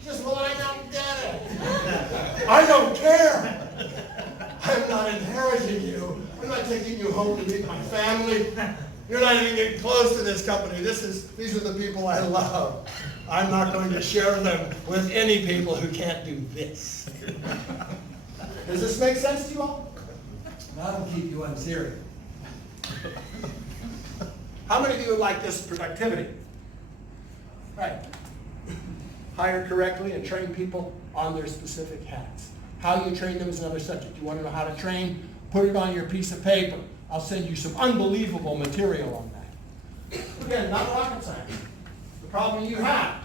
Just lie down and get it. I don't care. I'm not inheriting you. I'm not taking you home to meet my family. You're not even getting close to this company. These are the people I love. I'm not going to share them with any people who can't do this. Does this make sense to you all? That'll keep you unserious. How many of you would like this productivity? Right. Hire correctly and train people on their specific hats. How you train them is another subject. You want to know how to train? Put it on your piece of paper. I'll send you some unbelievable material on that. Again, not rocket science. The problem you have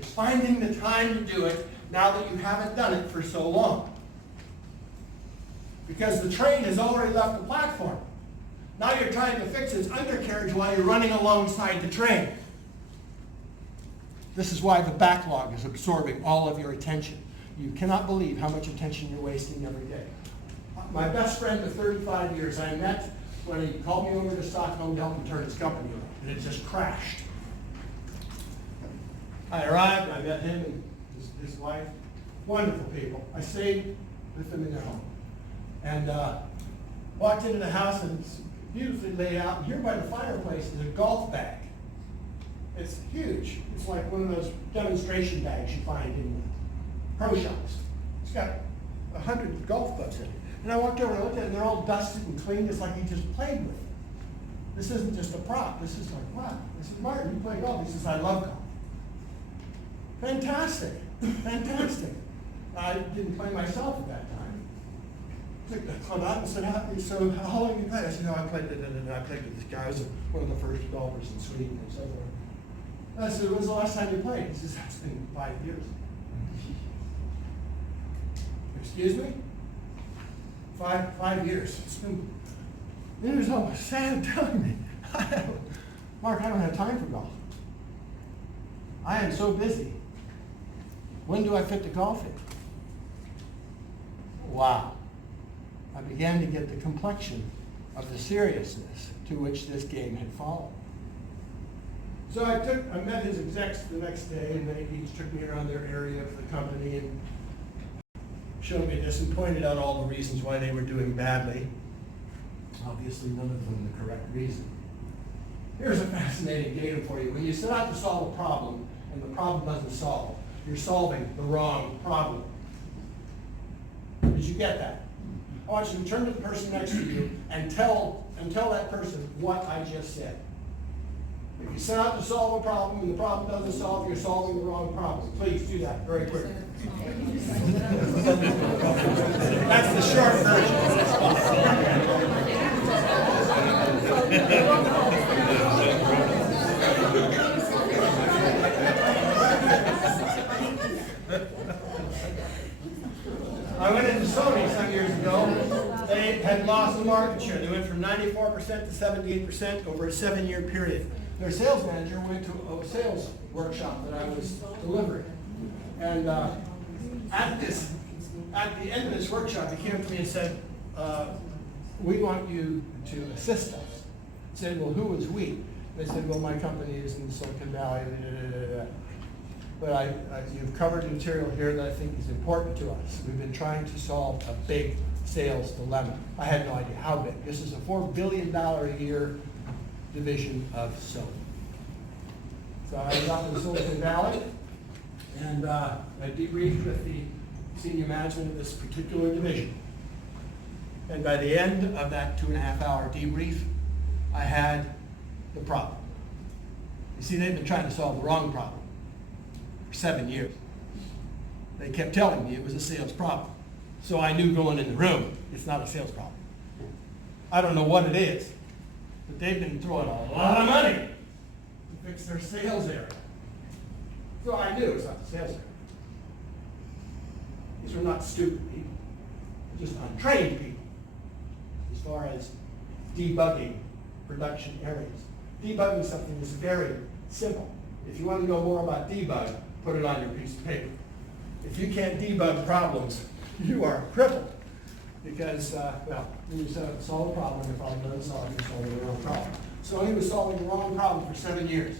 is finding the time to do it now that you haven't done it for so long. Because the train has already left the platform. Now you're trying to fix its undercarriage while you're running alongside the train. This is why the backlog is absorbing all of your attention. You cannot believe how much attention you're wasting every day. My best friend of 35 years I met when he called me over to Stockholm to help him turn his company around, and it just crashed. I arrived, I met him and his wife. Wonderful people. I stayed with them in their home. And walked into the house, and it's beautifully laid out. And here by the fireplace is a golf bag. It's huge. It's like one of those demonstration bags you find in pro shops. It's got 100 golf clubs in it. And I walked over and looked at it, and they're all dusted and clean. It's like he just played with them. This isn't just a prop. This is like, wow. I said, Martin, you play golf? He says, I love golf. Fantastic. Fantastic. I didn't play myself at that time. Picked the club out and said, so how long have you played? I said, no, I played with this guy. I was one of the first golfers in Sweden and so forth. I said, when's the last time you played? He says, it's been 5 years. Excuse me? 5 years. It's been, it was almost sad telling me. Mark, I don't have time for golf. I am so busy. When do I fit the golf in? Wow. I began to get the complexion of the seriousness to which this game had fallen. So I met his execs the next day, and they each took me around their area of the company and showed me this and pointed out all the reasons why they were doing badly. Obviously, none of them the correct reason. Here's a fascinating data for you. When you set out to solve a problem and the problem doesn't solve, you're solving the wrong problem. Did you get that? I want you to turn to the person next to you and tell that person what I just said. If you set out to solve a problem and the problem doesn't solve, you're solving the wrong problem. Please do that very quickly. That's the short version. I went into Sony some years ago. They had lost the market share. They went from 94% to 78% over a 7-year period. Their sales manager went to a sales workshop that I was delivering. And at the end of this workshop, he came to me and said, we want you to assist us. I said, well, who is we? They said, well, my company is in Silicon Valley. But you've covered material here that I think is important to us. We've been trying to solve a big sales dilemma. I had no idea how big. This is a $4 billion a year division of Sony. So I was out in Silicon Valley, and I debriefed with the senior management of this particular division. And by the end of that 2.5-hour debrief, I had the problem. You see, they've been trying to solve the wrong problem for 7 years. They kept telling me it was a sales problem. So I knew going in the room, it's not a sales problem. I don't know what it is, but they've been throwing a lot of money to fix their sales area. So I knew it's not the sales area. These were not stupid people, they're just untrained people as far as debugging production areas. Debugging something is very simple. If you want to know more about debug, put it on your piece of paper. If you can't debug problems, you are crippled. Because, well, when you solve a problem, your problem doesn't solve, you're solving the wrong problem. So he was solving the wrong problem for 7 years.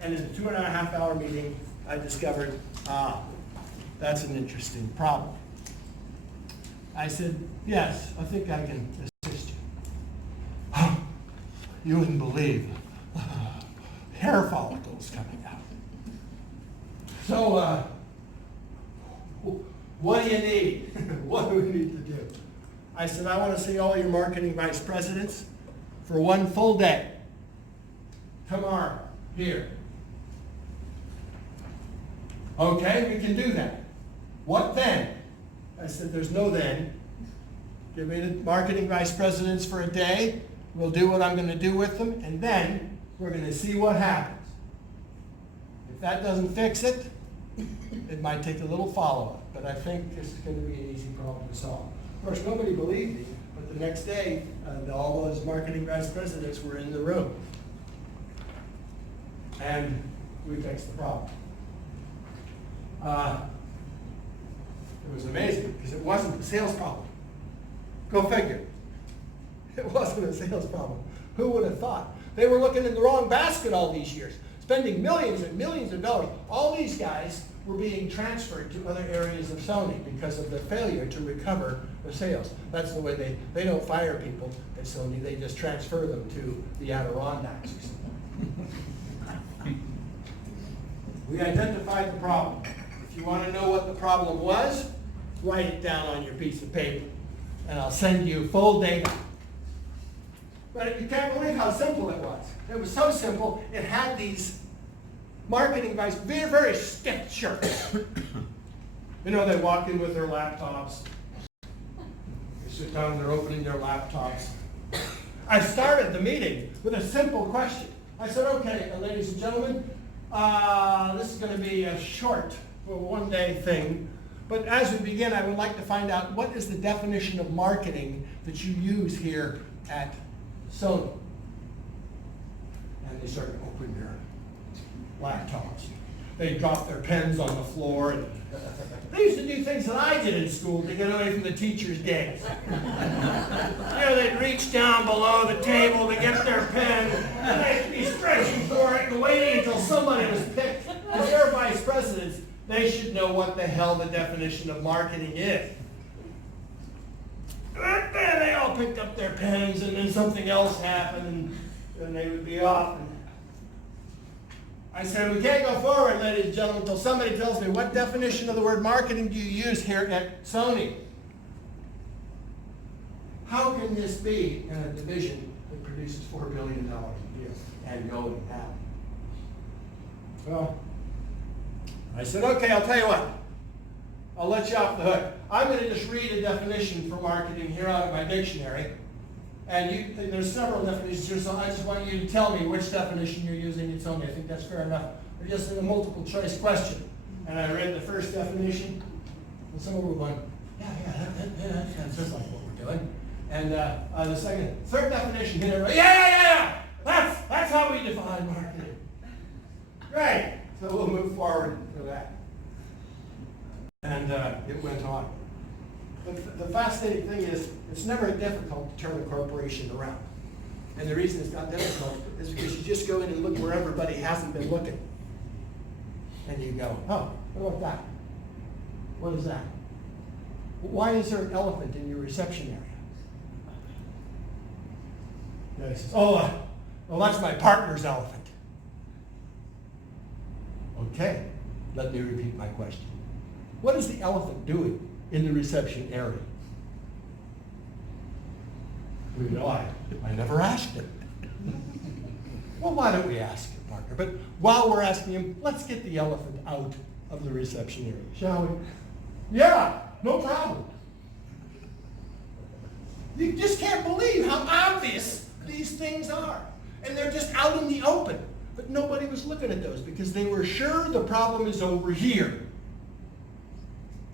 And in a 2.5-hour meeting, I discovered, that's an interesting problem. I said, yes, I think I can assist you. You wouldn't believe hair follicles coming out. So, what do you need? What do we need to do? I said, I want to see all your marketing vice presidents for 1 full day. Tomorrow, here. Okay, we can do that. What then? I said, there's no then. Give me the marketing vice presidents for a day. We'll do what I'm going to do with them, and then we're going to see what happens. If that doesn't fix it, it might take a little follow-up, but I think this is going to be an easy problem to solve. Of course, nobody believed me, but the next day, all those marketing vice presidents were in the room. And we fixed the problem. It was amazing, because it wasn't a sales problem. Go figure. It wasn't a sales problem. Who would have thought? They were looking in the wrong basket all these years, spending millions and millions of dollars. All these guys were being transferred to other areas of Sony because of the failure to recover the sales. That's the way they don't fire people at Sony, they just transfer them to the Adirondacks or something. We identified the problem. If you want to know what the problem was, write it down on your piece of paper, and I'll send you full data. But you can't believe how simple it was. It was so simple, it had these marketing guys, very, very stiff shirts. You know, they walk in with their laptops. They sit down, they're opening their laptops. I started the meeting with a simple question. I said, okay, ladies and gentlemen, this is going to be a short, one-day thing. But as we begin, I would like to find out what is the definition of marketing that you use here at Sony. and they start to open their laptops. They drop their pens on the floor. And they used to do things that I did in school to get away from the teacher's gaze. They'd reach down below the table to get their pen, and they'd be stretching for it and waiting until somebody was picked. As their vice presidents, they should know what the hell the definition of marketing is. But then they all picked up their pens, and then something else happened, and they would be off. And I said, we can't go forward, ladies and gentlemen, until somebody tells me what definition of the word marketing do you use here at Sony? How can this be in a division that produces $4 billion a year and going out? Well, I said, okay, I'll tell you what. I'll let you off the hook. I'm going to just read a definition for marketing here out of my dictionary. And there's several definitions here, so I just want you to tell me which definition you're using and tell me. I think that's fair enough. They're just in a multiple choice question. And I read the first definition, and some of them were going, that sounds just like what we're doing. And the third definition, hit everybody, yeah. That's how we define marketing. Great. So we'll move forward for that. And it went on. But the fascinating thing is, it's never difficult to turn a corporation around. And the reason it's not difficult is because you just go in and look where everybody hasn't been looking. And you go, oh, what about that? What is that? Why is there an elephant in your reception area? And he says, well, that's my partner's elephant. Okay, let me repeat my question. What is the elephant doing in the reception area? I never asked him. Well, why don't we ask him, partner? But while we're asking him, let's get the elephant out of the reception area, shall we? Yeah, no problem. You just can't believe how obvious these things are. And they're just out in the open. But nobody was looking at those because they were sure the problem is over here.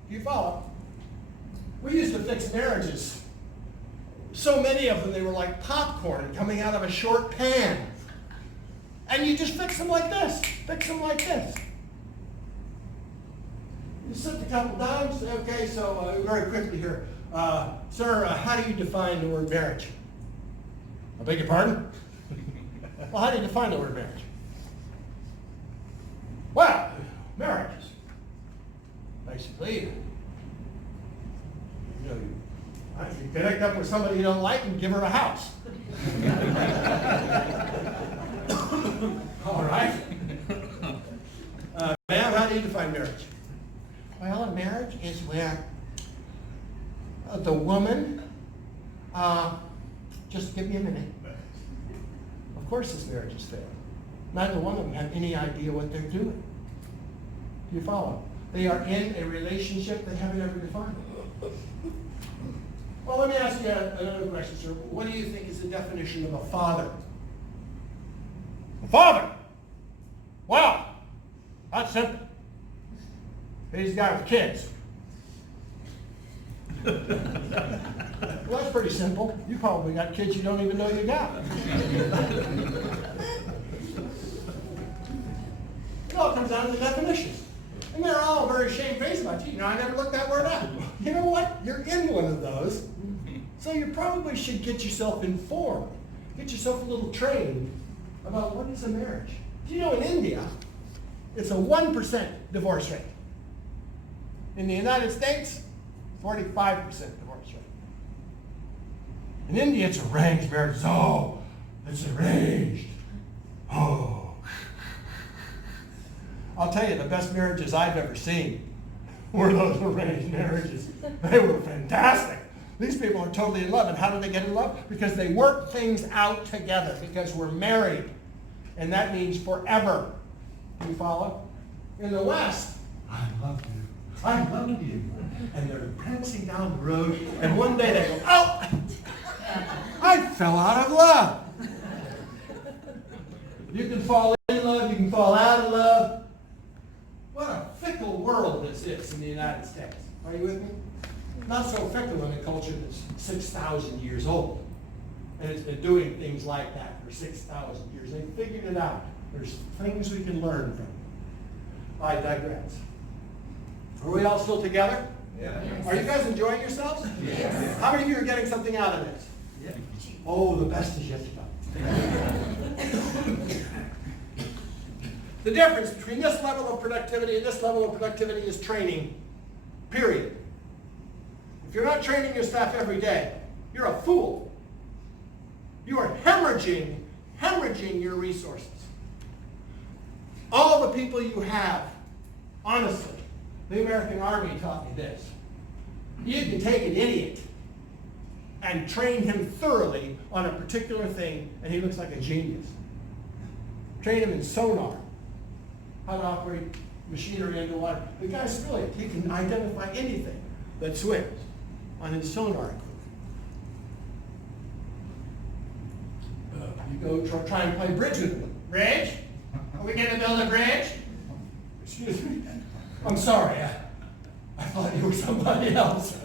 Do you follow? We used to fix marriages. So many of them, they were like popcorn coming out of a short pan. And you just fix them like this. Fix them like this. You sit the couple down, say, okay, so very quickly here. Sir, how do you define the word marriage? I beg your pardon? Well, how do you define the word marriage? Well, marriage is basically, you connect up with somebody you don't like and give her a house. All right. Ma'am, how do you define marriage? Well, a marriage is where the woman, just give me a minute. Of course this marriage is failed. Neither one of them have any idea what they're doing. Do you follow? They are in a relationship they haven't ever defined. Well, let me ask you another question, sir. What do you think is the definition of a father? A father? Well, that's simple. He's a guy with kids. Well, that's pretty simple. You probably got kids you don't even know you got. It all comes down to the definitions. And they're all very shamefaced about you. I never looked that word up. You know what? You're in one of those. So you probably should get yourself informed. Get yourself a little trained about what is a marriage. Do you know in India, it's a 1% divorce rate. In the United States, 45% divorce rate. In India, it's arranged marriage. Oh, it's arranged. Oh. I'll tell you, the best marriages I've ever seen were those arranged marriages. They were fantastic. These people are totally in love. And how do they get in love? Because they work things out together. Because we're married. And that means forever. Do you follow? In the West, I love you. I love you. And they're prancing down the road. And one day they go, oh, I fell out of love. You can fall in love. You can fall out of love. What a fickle world this is in the United States. Are you with me? Not so fickle in a culture that's 6,000 years old. And it's been doing things like that for 6,000 years. They figured it out. There's things we can learn from it. I digress. Are we all still together? Yeah. Are you guys enjoying yourselves? Yes. How many of you are getting something out of this? Yeah. Oh, the best is yet to come. The difference between this level of productivity and this level of productivity is training, period. If you're not training your staff every day, you're a fool. You are hemorrhaging your resources. All the people you have, honestly, the American Army taught me this. You can take an idiot and train him thoroughly on a particular thing, and he looks like a genius. Train him in sonar, how to operate machinery underwater. The guy's brilliant. He can identify anything that swims on his sonar equipment. You go try and play bridge with him. Bridge? Are we going to build a bridge? Excuse me? I'm sorry. I thought you were somebody else.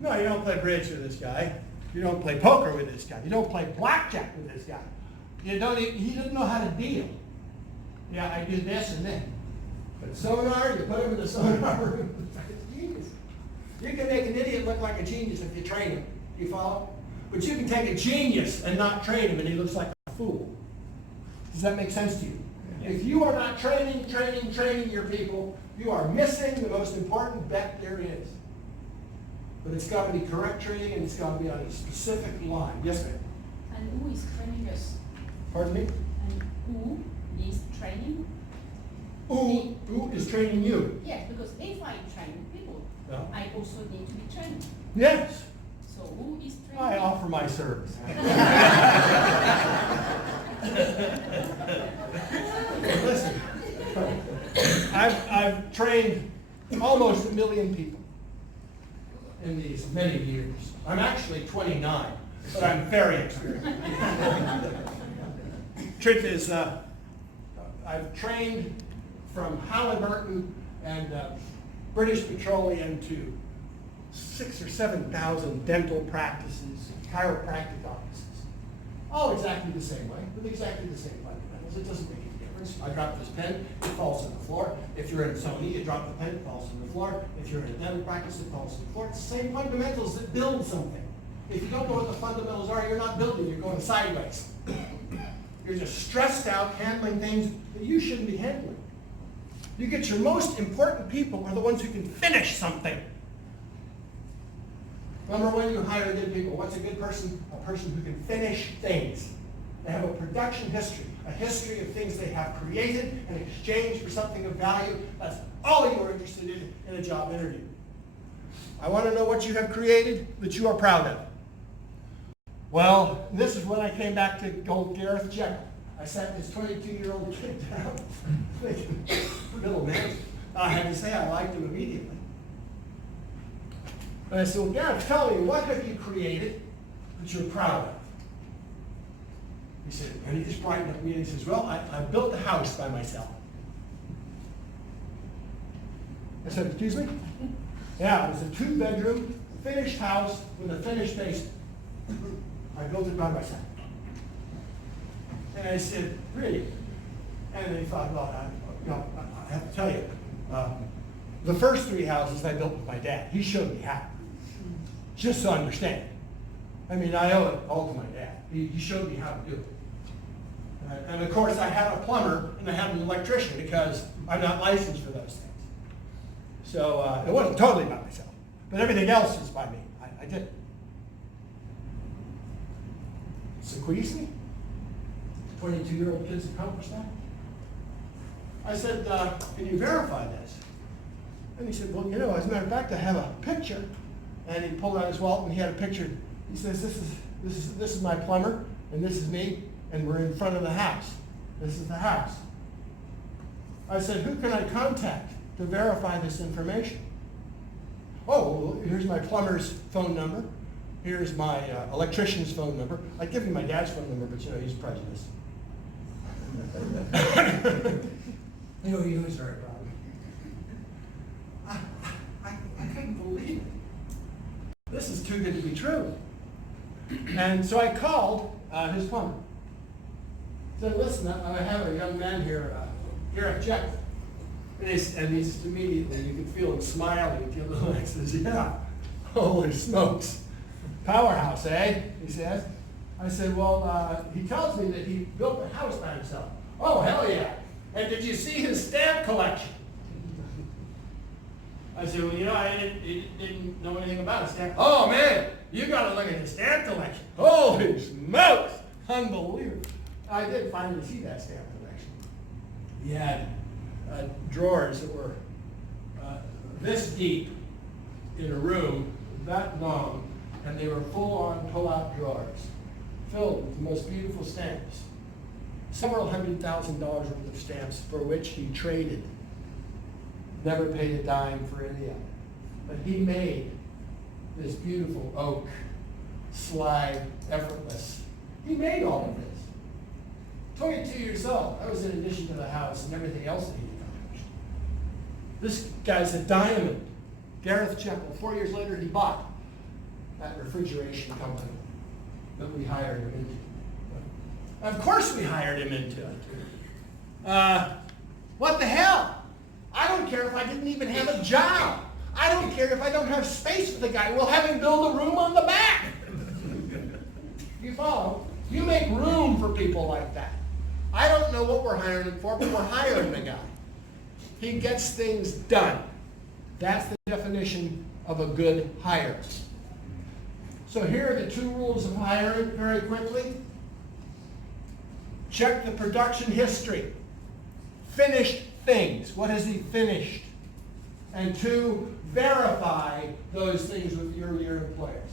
No, you don't play bridge with this guy. You don't play poker with this guy. You don't play blackjack with this guy. He doesn't know how to deal. Yeah, I do this and then. But sonar, you put him in the sonar room. It's genius. You can make an idiot look like a genius if you train him. Do you follow? But you can take a genius and not train him, and he looks like a fool. Does that make sense to you? Yes. If you are not training your people, you are missing the most important bet there is. But it's got to be correct training, and it's got to be on a specific line. Yes, ma'am? And who is training us? Pardon me? And who is training? Who is training you? Yes, because if I train people, Yeah. I also need to be trained. Yes. So who is training? I offer my service. Listen, I've trained almost 1 million people in these many years. I'm actually 29, but I'm very experienced. Truth is, I've trained from Halliburton and British Petroleum to 6,000 or 7,000 dental practices, chiropractic offices. All exactly the same way, with exactly the same fundamentals. It doesn't make any difference. I drop this pen, it falls on the floor. If you're in Sony, you drop the pen, it falls on the floor. If you're in a dental practice, it falls on the floor. It's the same fundamentals that build something. If you don't know what the fundamentals are, you're not building, you're going sideways. You're just stressed out handling things that you shouldn't be handling. You get your most important people are the ones who can finish something. Remember when you hire good people, what's a good person? A person who can finish things. They have a production history, a history of things they have created and exchanged for something of value. That's all you are interested in a job interview. I want to know what you have created that you are proud of. Well, this is when I came back to old Gareth Jekyll. I sat this 22-year-old kid down, thinking, middle man. I had to say I liked him immediately. And I said, well, Gareth, tell me, what have you created that you're proud of? He said, and he just brightened up me and he says, well, I built the house by myself. I said, excuse me? Yeah, it was a 2-bedroom, finished house with a finished basement. I built it by myself. And I said, really? And they thought, well, I have to tell you, the first 3 houses I built with my dad. He showed me how. Just so I understand. I mean, I owe it all to my dad. He showed me how to do it. And of course, I had a plumber and I had an electrician because I'm not licensed for those things. So it wasn't totally by myself. But everything else is by me. I did it. Squeeze me? 22-year-old kids accomplish that? I said, can you verify this? And he said, well, you know, as a matter of fact, I have a picture. And he pulled out his wallet and he had a picture. He says, this is my plumber, and this is me, and we're in front of the house. This is the house. I said, who can I contact to verify this information? Oh, well, here's my plumber's phone number. Here's my electrician's phone number. I give him my dad's phone number, but you know, he's prejudiced. You know, he was very proud of me. I couldn't believe it. This is too good to be true. And so I called his plumber. Said, listen, I have a young man here, Gareth Jeff. And he's immediately, you can feel him smiling. He says, yeah, holy smokes. Powerhouse, eh? He says. I said, well, he tells me that he built the house by himself. Oh, hell yeah. And did you see his stamp collection? I said, well, I didn't know anything about his stamp. Oh, man, you got to look at his stamp collection. Holy smokes. Unbelievable. I did finally see that stamp collection. He had drawers that were this deep in a room, that long, and they were full-on pull-out drawers, filled with the most beautiful stamps. Several $100,000 worth of stamps for which he traded. Never paid a dime for any of it. But he made this beautiful oak, slide, effortless. He made all of this. 22 years old. That was in addition to the house and everything else that he accomplished. This guy's a diamond. Gareth Jekyll. 4 years later, he bought that refrigeration company that we hired him into. Of course we hired him into it. What the hell? I don't care if I didn't even have a job. I don't care if I don't have space for the guy. We'll have him build a room on the back. You follow? You make room for people like that. I don't know what we're hiring him for, but we're hiring the guy. He gets things done. That's the definition of a good hire. So here are the 2 rules of hiring very quickly. Check the production history. Finished things. What has he finished? And 2, verify those things with your employers.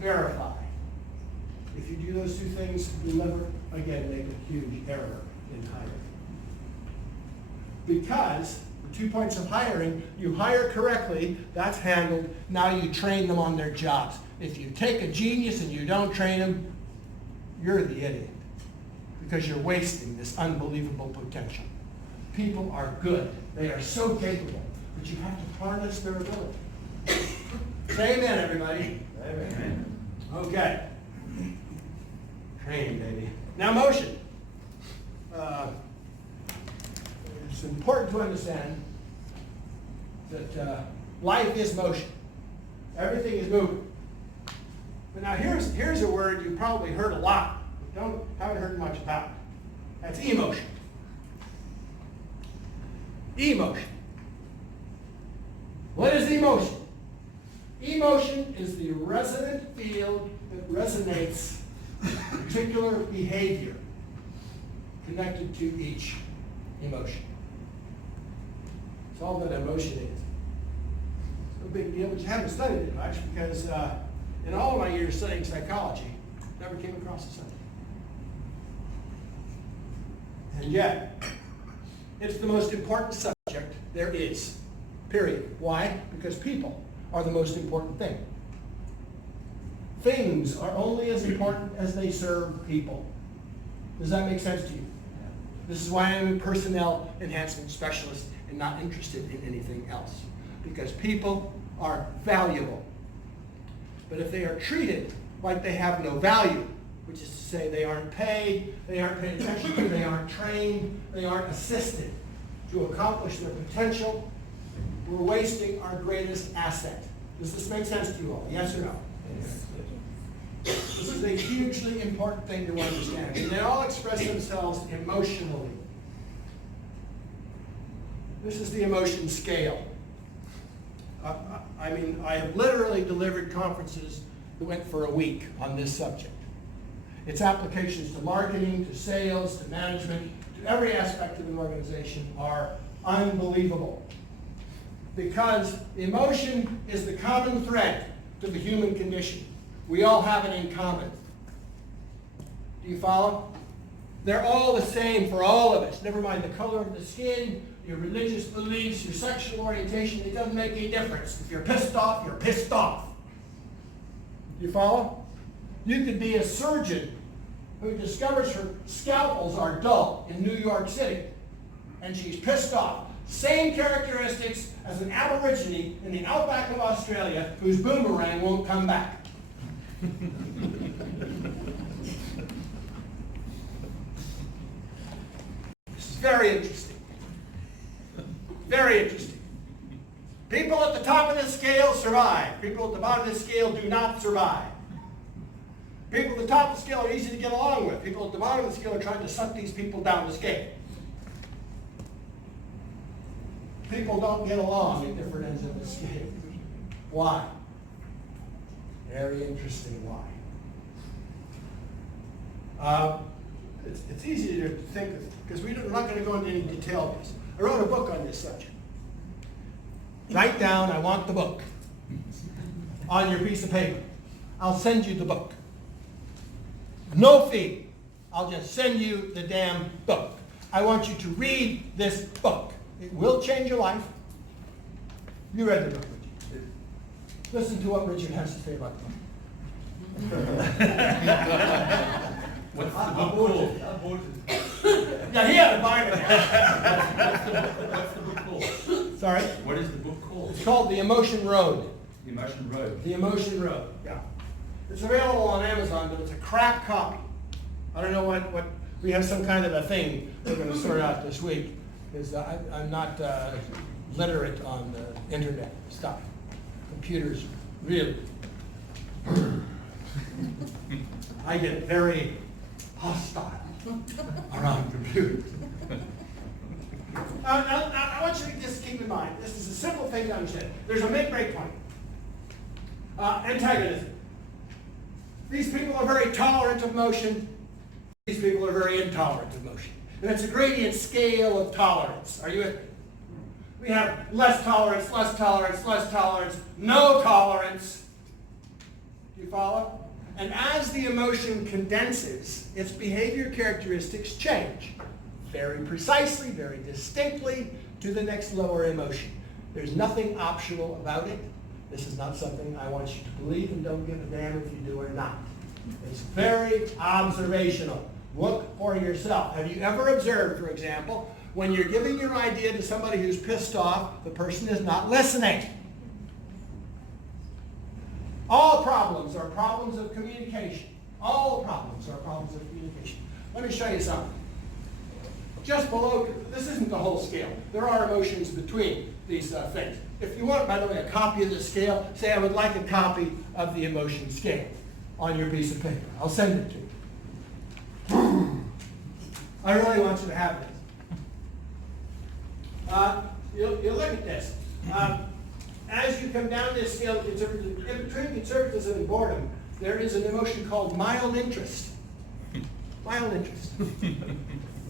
Verify. If you do those 2 things, you'll never again make a huge error in hiring. Because the 2 points of hiring, you hire correctly, that's handled. Now you train them on their jobs. If you take a genius and you don't train them, you're the idiot. Because you're wasting this unbelievable potential. People are good. They are so capable. But you have to harness their ability. Say amen, everybody. Amen. Okay. Training, baby. Now motion. It's important to understand that life is motion. Everything is moving. But now here's a word you probably heard a lot, but haven't heard much about. That's emotion. Emotion. What is emotion? Emotion is the resonant field that resonates particular behavior connected to each emotion. It's all that emotion is. It's no big deal, but you haven't studied it much because in all of my years studying psychology, never came across the subject. And yet, it's the most important subject there is, period. Why? Because people are the most important thing. Things are only as important as they serve people. Does that make sense to you? This is why I'm a personnel enhancement specialist and not interested in anything else. Because people are valuable. But if they are treated like they have no value, which is to say they aren't paid attention to, they aren't trained, they aren't assisted to accomplish their potential, we're wasting our greatest asset. Does this make sense to you all? Yes or no? Yes. This is a hugely important thing to understand. And they all express themselves emotionally. This is the emotion scale. I have literally delivered conferences that went for a week on this subject. Its applications to marketing, to sales, to management, to every aspect of an organization are unbelievable. Because emotion is the common thread to the human condition. We all have it in common. Do you follow? They're all the same for all of us. Never mind the color of the skin, your religious beliefs, your sexual orientation. It doesn't make any difference. If you're pissed off, you're pissed off. Do you follow? You could be a surgeon who discovers her scalpels are dull in New York City, and she's pissed off. Same characteristics as an aborigine in the outback of Australia whose boomerang won't come back. very interesting. Very interesting. People at the top of the scale survive. People at the bottom of the scale do not survive. People at the top of the scale are easy to get along with. People at the bottom of the scale are trying to suck these people down the scale. People don't get along at different ends of the scale. Why? Very interesting why. It's easy to think of, because we're not going to go into any detail of this. I wrote a book on this subject. Write down, I want the book, on your piece of paper. I'll send you the book. No fee. I'll just send you the damn book. I want you to read this book. It will change your life. You read the book, Richard. Listen to what Richard has to say about the book. What's the book called? Yeah, he had to buy it. What's the book called? Sorry? What is the book called? It's called The Emotion Road. The Emotion Road. The Emotion Road, yeah. It's available on Amazon, but it's a crap copy. I don't know what we have some kind of a thing we're going to sort out this week, because I'm not literate on the internet stuff. Computers, really. I get very hostile around computers. I want you to just keep in mind, this is a simple thing to understand. There's a make-break point. Antagonism. These people are very tolerant of motion. These people are very intolerant of motion. And it's a gradient scale of tolerance. Are you with me? We have less tolerance, less tolerance, less tolerance, no tolerance. Do you follow? And as the emotion condenses, its behavior characteristics change very precisely, very distinctly to the next lower emotion. There's nothing optional about it. This is not something I want you to believe, and don't give a damn if you do or not. It's very observational. Look for yourself. Have you ever observed, for example, when you're giving your idea to somebody who's pissed off, the person is not listening? All problems are problems of communication. All problems are problems of communication. Let me show you something. Just below, this isn't the whole scale. There are emotions between these things. If you want, by the way, a copy of the scale, say I would like a copy of the emotion scale on your piece of paper. I'll send it to you. I really want you to have this. You'll look at this. As you come down this scale, in between conservatism and boredom, there is an emotion called mild interest. Mild interest.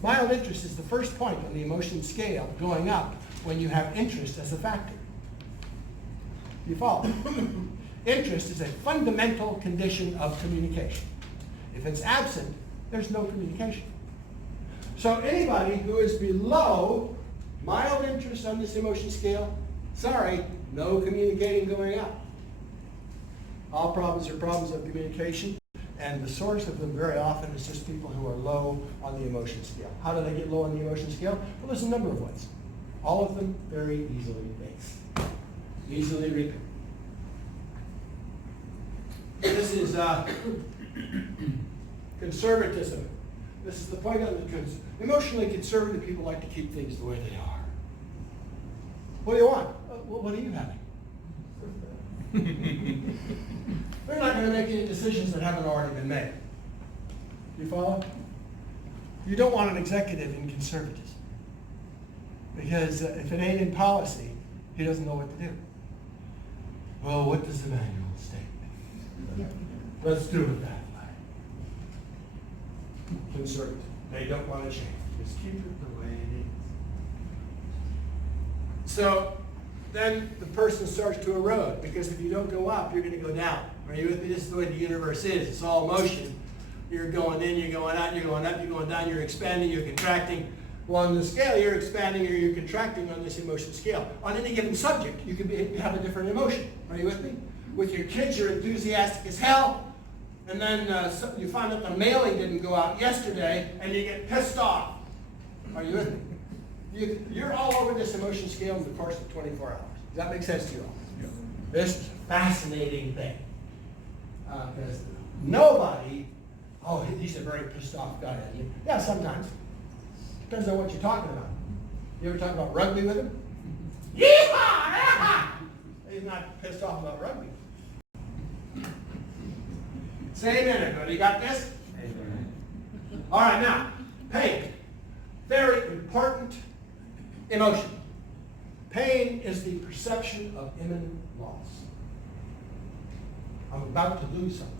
Mild interest is the first point on the emotion scale going up when you have interest as a factor. You follow? Interest is a fundamental condition of communication. If it's absent, there's no communication. So anybody who is below mild interest on this emotion scale, sorry, no communicating going up. All problems are problems of communication, and the source of them very often is just people who are low on the emotion scale. How do they get low on the emotion scale? Well, there's a number of ways. All of them very easily based. Easily reaping. This is conservatism. This is the point of the emotionally conservative people like to keep things the way they are. What do you want? What are you having? They're not going to make any decisions that haven't already been made. Do you follow? You don't want an executive in conservatism. Because if it ain't in policy, he doesn't know what to do. Well, what does the manual state? Let's do it that way. Conservative. They don't want to change. Just keep it the way it is. So then the person starts to erode, because if you don't go up, you're going to go down. Are you with me? This is the way the universe is. It's all motion. You're going in, you're going out, you're going up, you're going down, you're expanding, you're contracting. Well, on the scale, you're expanding or you're contracting on this emotion scale. On any given subject, you can have a different emotion. Are you with me? With your kids, you're enthusiastic as hell, and then you find out the mailing didn't go out yesterday, and you get pissed off. Are you with me? You're all over this emotion scale in the course of 24 hours. Does that make sense to you all? Yeah. This is a fascinating thing. Because nobody, oh, he's a very pissed off guy. Yeah, sometimes. Depends on what you're talking about. You ever talk about rugby with him? Yeehaw! Yeehaw! He's not pissed off about rugby. Say amen, everybody. You got this? Amen. All right, now, pain. Very important emotion. Pain is the perception of imminent loss. I'm about to lose something.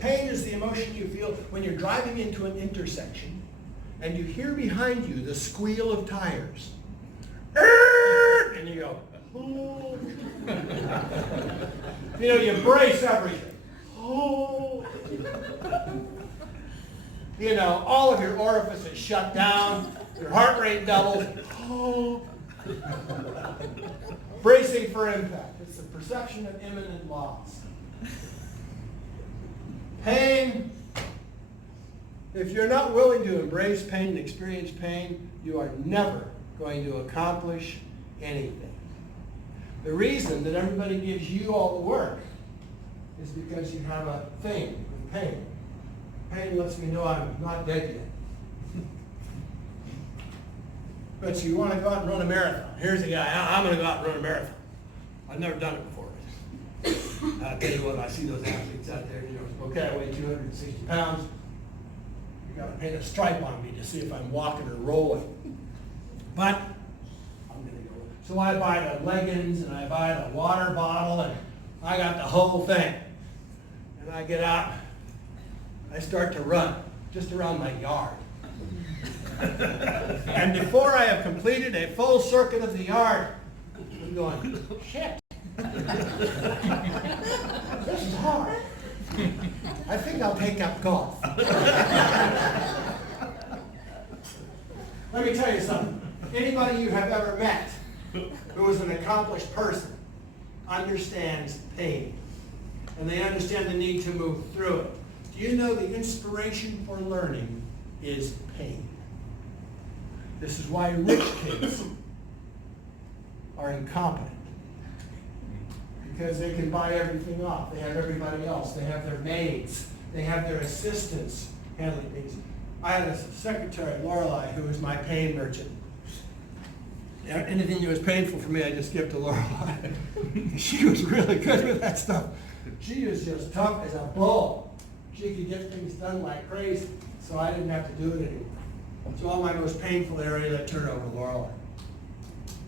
Pain is the emotion you feel when you're driving into an intersection and you hear behind you the squeal of tires. And you go, oh. You know, you brace everything. Oh. You know, all of your orifices shut down, your heart rate doubles. Oh. Bracing for impact. It's the perception of imminent loss. Pain. If you're not willing to embrace pain and experience pain, you are never going to accomplish anything. The reason that everybody gives you all the work is because you have a thing with pain. Pain lets me know I'm not dead yet. But you want to go out and run a marathon. Here's a guy, I'm going to go out and run a marathon. I've never done it before. I'll tell you what, I see those athletes out there, you know, okay, I weigh 260 pounds. You got to paint a stripe on me to see if I'm walking or rolling. But I'm going to go. So I buy the leggings and I buy the water bottle and I got the whole thing. And I get out, I start to run just around my yard. And before I have completed a full circuit of the yard, I'm going, shit. This is hard. I think I'll take up golf. Let me tell you something. Anybody you have ever met who is an accomplished person understands pain. And they understand the need to move through it. Do you know the inspiration for learning is pain? This is why rich kids are incompetent. Because they can buy everything off. They have everybody else. They have their maids. They have their assistants handling things. I had a secretary, Lorelei, who was my pain merchant. Anything that was painful for me, I just give to Lorelei. She was really good with that stuff. She was just tough as a bull. She could get things done like crazy, so I didn't have to do it anymore. So all my most painful areas, I turn over to Lorelei.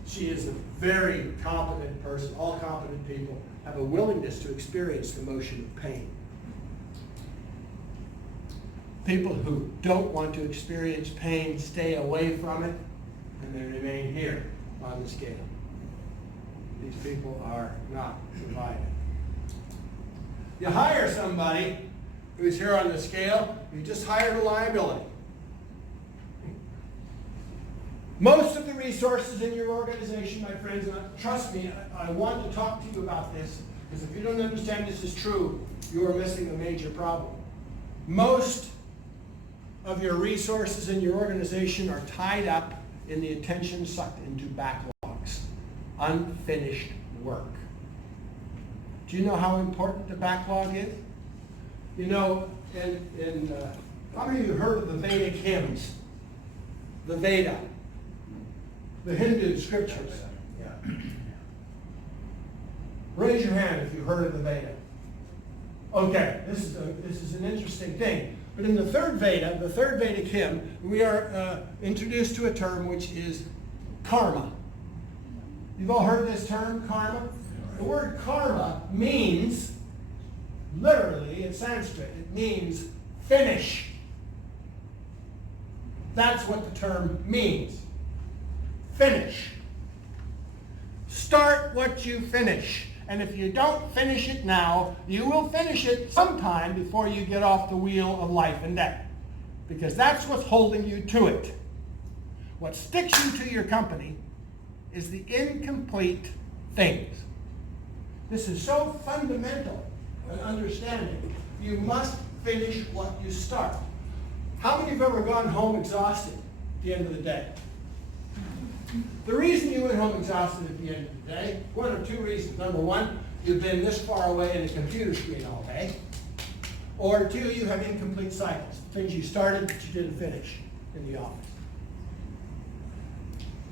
She is a very competent person. All competent people have a willingness to experience the emotion of pain. People who don't want to experience pain stay away from it, and they remain here on the scale. These people are not surviving. You hire somebody who's here on the scale, you just hired a liability. Most of the resources in your organization, my friends, and trust me, I want to talk to you about this, because if you don't understand this is true, you are missing a major problem. Most of your resources in your organization are tied up in the attention sucked into backlogs, unfinished work. Do you know how important the backlog is? You know, how many of you heard of the Vedic hymns? The Veda. The Hindu scriptures. Yeah. Raise your hand if you've heard of the Veda. Okay, this is an interesting thing. But in the third Veda, the third Vedic hymn, we are introduced to a term which is karma. You've all heard of this term, karma? The word karma means, literally in Sanskrit, it means finish. That's what the term means. Finish. Start what you finish. And if you don't finish it now, you will finish it sometime before you get off the wheel of life and death. Because that's what's holding you to it. What sticks you to your company is the incomplete things. This is so fundamental an understanding. You must finish what you start. How many have ever gone home exhausted at the end of the day? The reason you went home exhausted at the end of the day, one of two reasons. Number one, you've been this far away in a computer screen all day. Or two, you have incomplete cycles, things you started but you didn't finish in the office.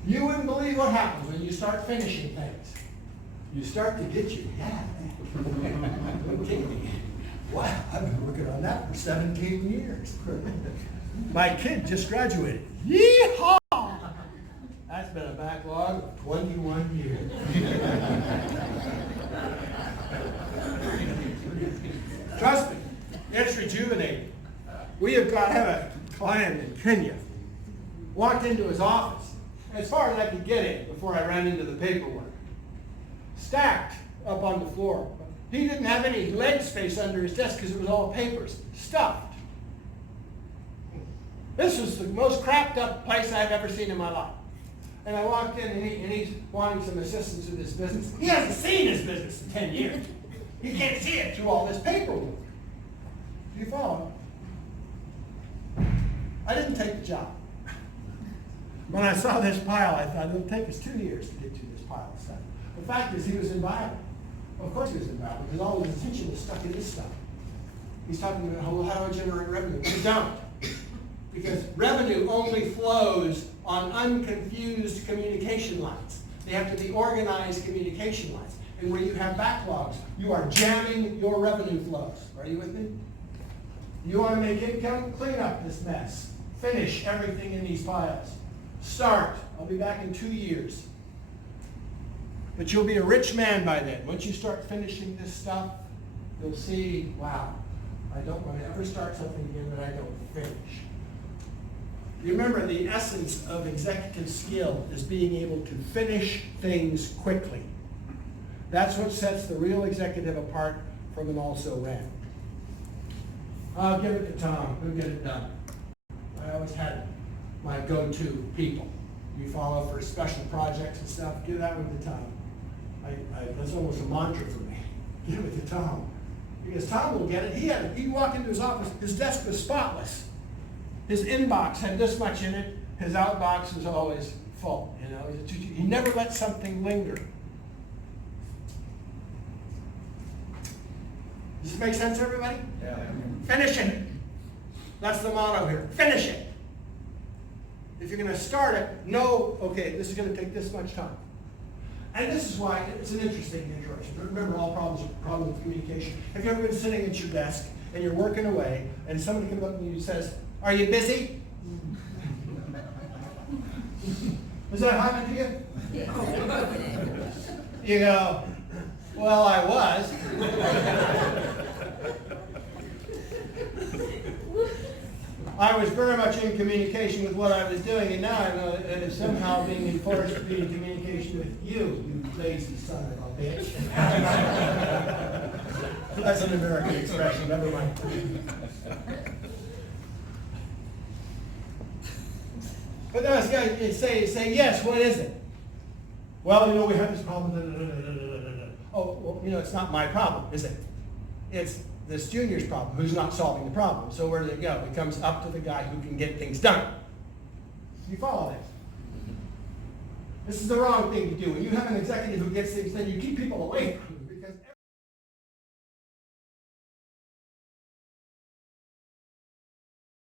You wouldn't believe what happens when you start finishing things. You start to get your head. Don't kidding me. Wow, I've been working on that for 17 years. My kid just graduated. Yeehaw! That's been a backlog of 21 years. Trust me, it's rejuvenating. We have a client in Kenya. Walked into his office, as far as I could get in before I ran into the paperwork. Stacked up on the floor. He didn't have any leg space under his desk because it was all papers. Stuffed. This was the most cracked up place I've ever seen in my life. And I walked in and he's wanting some assistance with his business. He hasn't seen his business in 10 years. He can't see it through all this paperwork. Do you follow? I didn't take the job. When I saw this pile, I thought it'll take us 2 years to get through this pile of stuff. The fact is he was inviolable. Of course he was inviolable because all his attention was stuck in this stuff. He's talking about, well, how do I generate revenue? You don't. Because revenue only flows on unconfused communication lines. They have to be organized communication lines. And where you have backlogs, you are jamming your revenue flows. Are you with me? You want to make income? Clean up this mess. Finish everything in these piles. Start. I'll be back in 2 years. But you'll be a rich man by then. Once you start finishing this stuff, you'll see, wow, I don't want to ever start something again that I don't finish. You remember the essence of executive skill is being able to finish things quickly. That's what sets the real executive apart from an also-ran. I'll give it to Tom. He'll get it done. I always had my go-to people. You follow for special projects and stuff, give that one to Tom. That's almost a mantra for me. Give it to Tom. Because Tom will get it. He'd walk into his office, his desk was spotless. His inbox had this much in it. His outbox was always full. You know, he never let something linger. Does this make sense, everybody? Yeah. Finish it. That's the motto here. Finish it. If you're going to start it, know, okay, this is going to take this much time. And this is why it's an interesting introduction. Remember, all problems are problems with communication. Have you ever been sitting at your desk and you're working away and somebody comes up to you and says, "Are you busy?" Does that happen to you? You go, "Well, I was." I was very much in communication with what I was doing, and now I'm somehow being enforced to be in communication with you, you lazy son of a bitch. That's an American expression, never mind. But those guys say, "Yes, what is it?" "Well, you know, we have this problem. Oh, well, you know, it's not my problem, is it? It's this junior's problem, who's not solving the problem. So where does it go? It comes up to the guy who can get things done. You follow this? This is the wrong thing to do. When you have an executive who gets things done, you keep people away from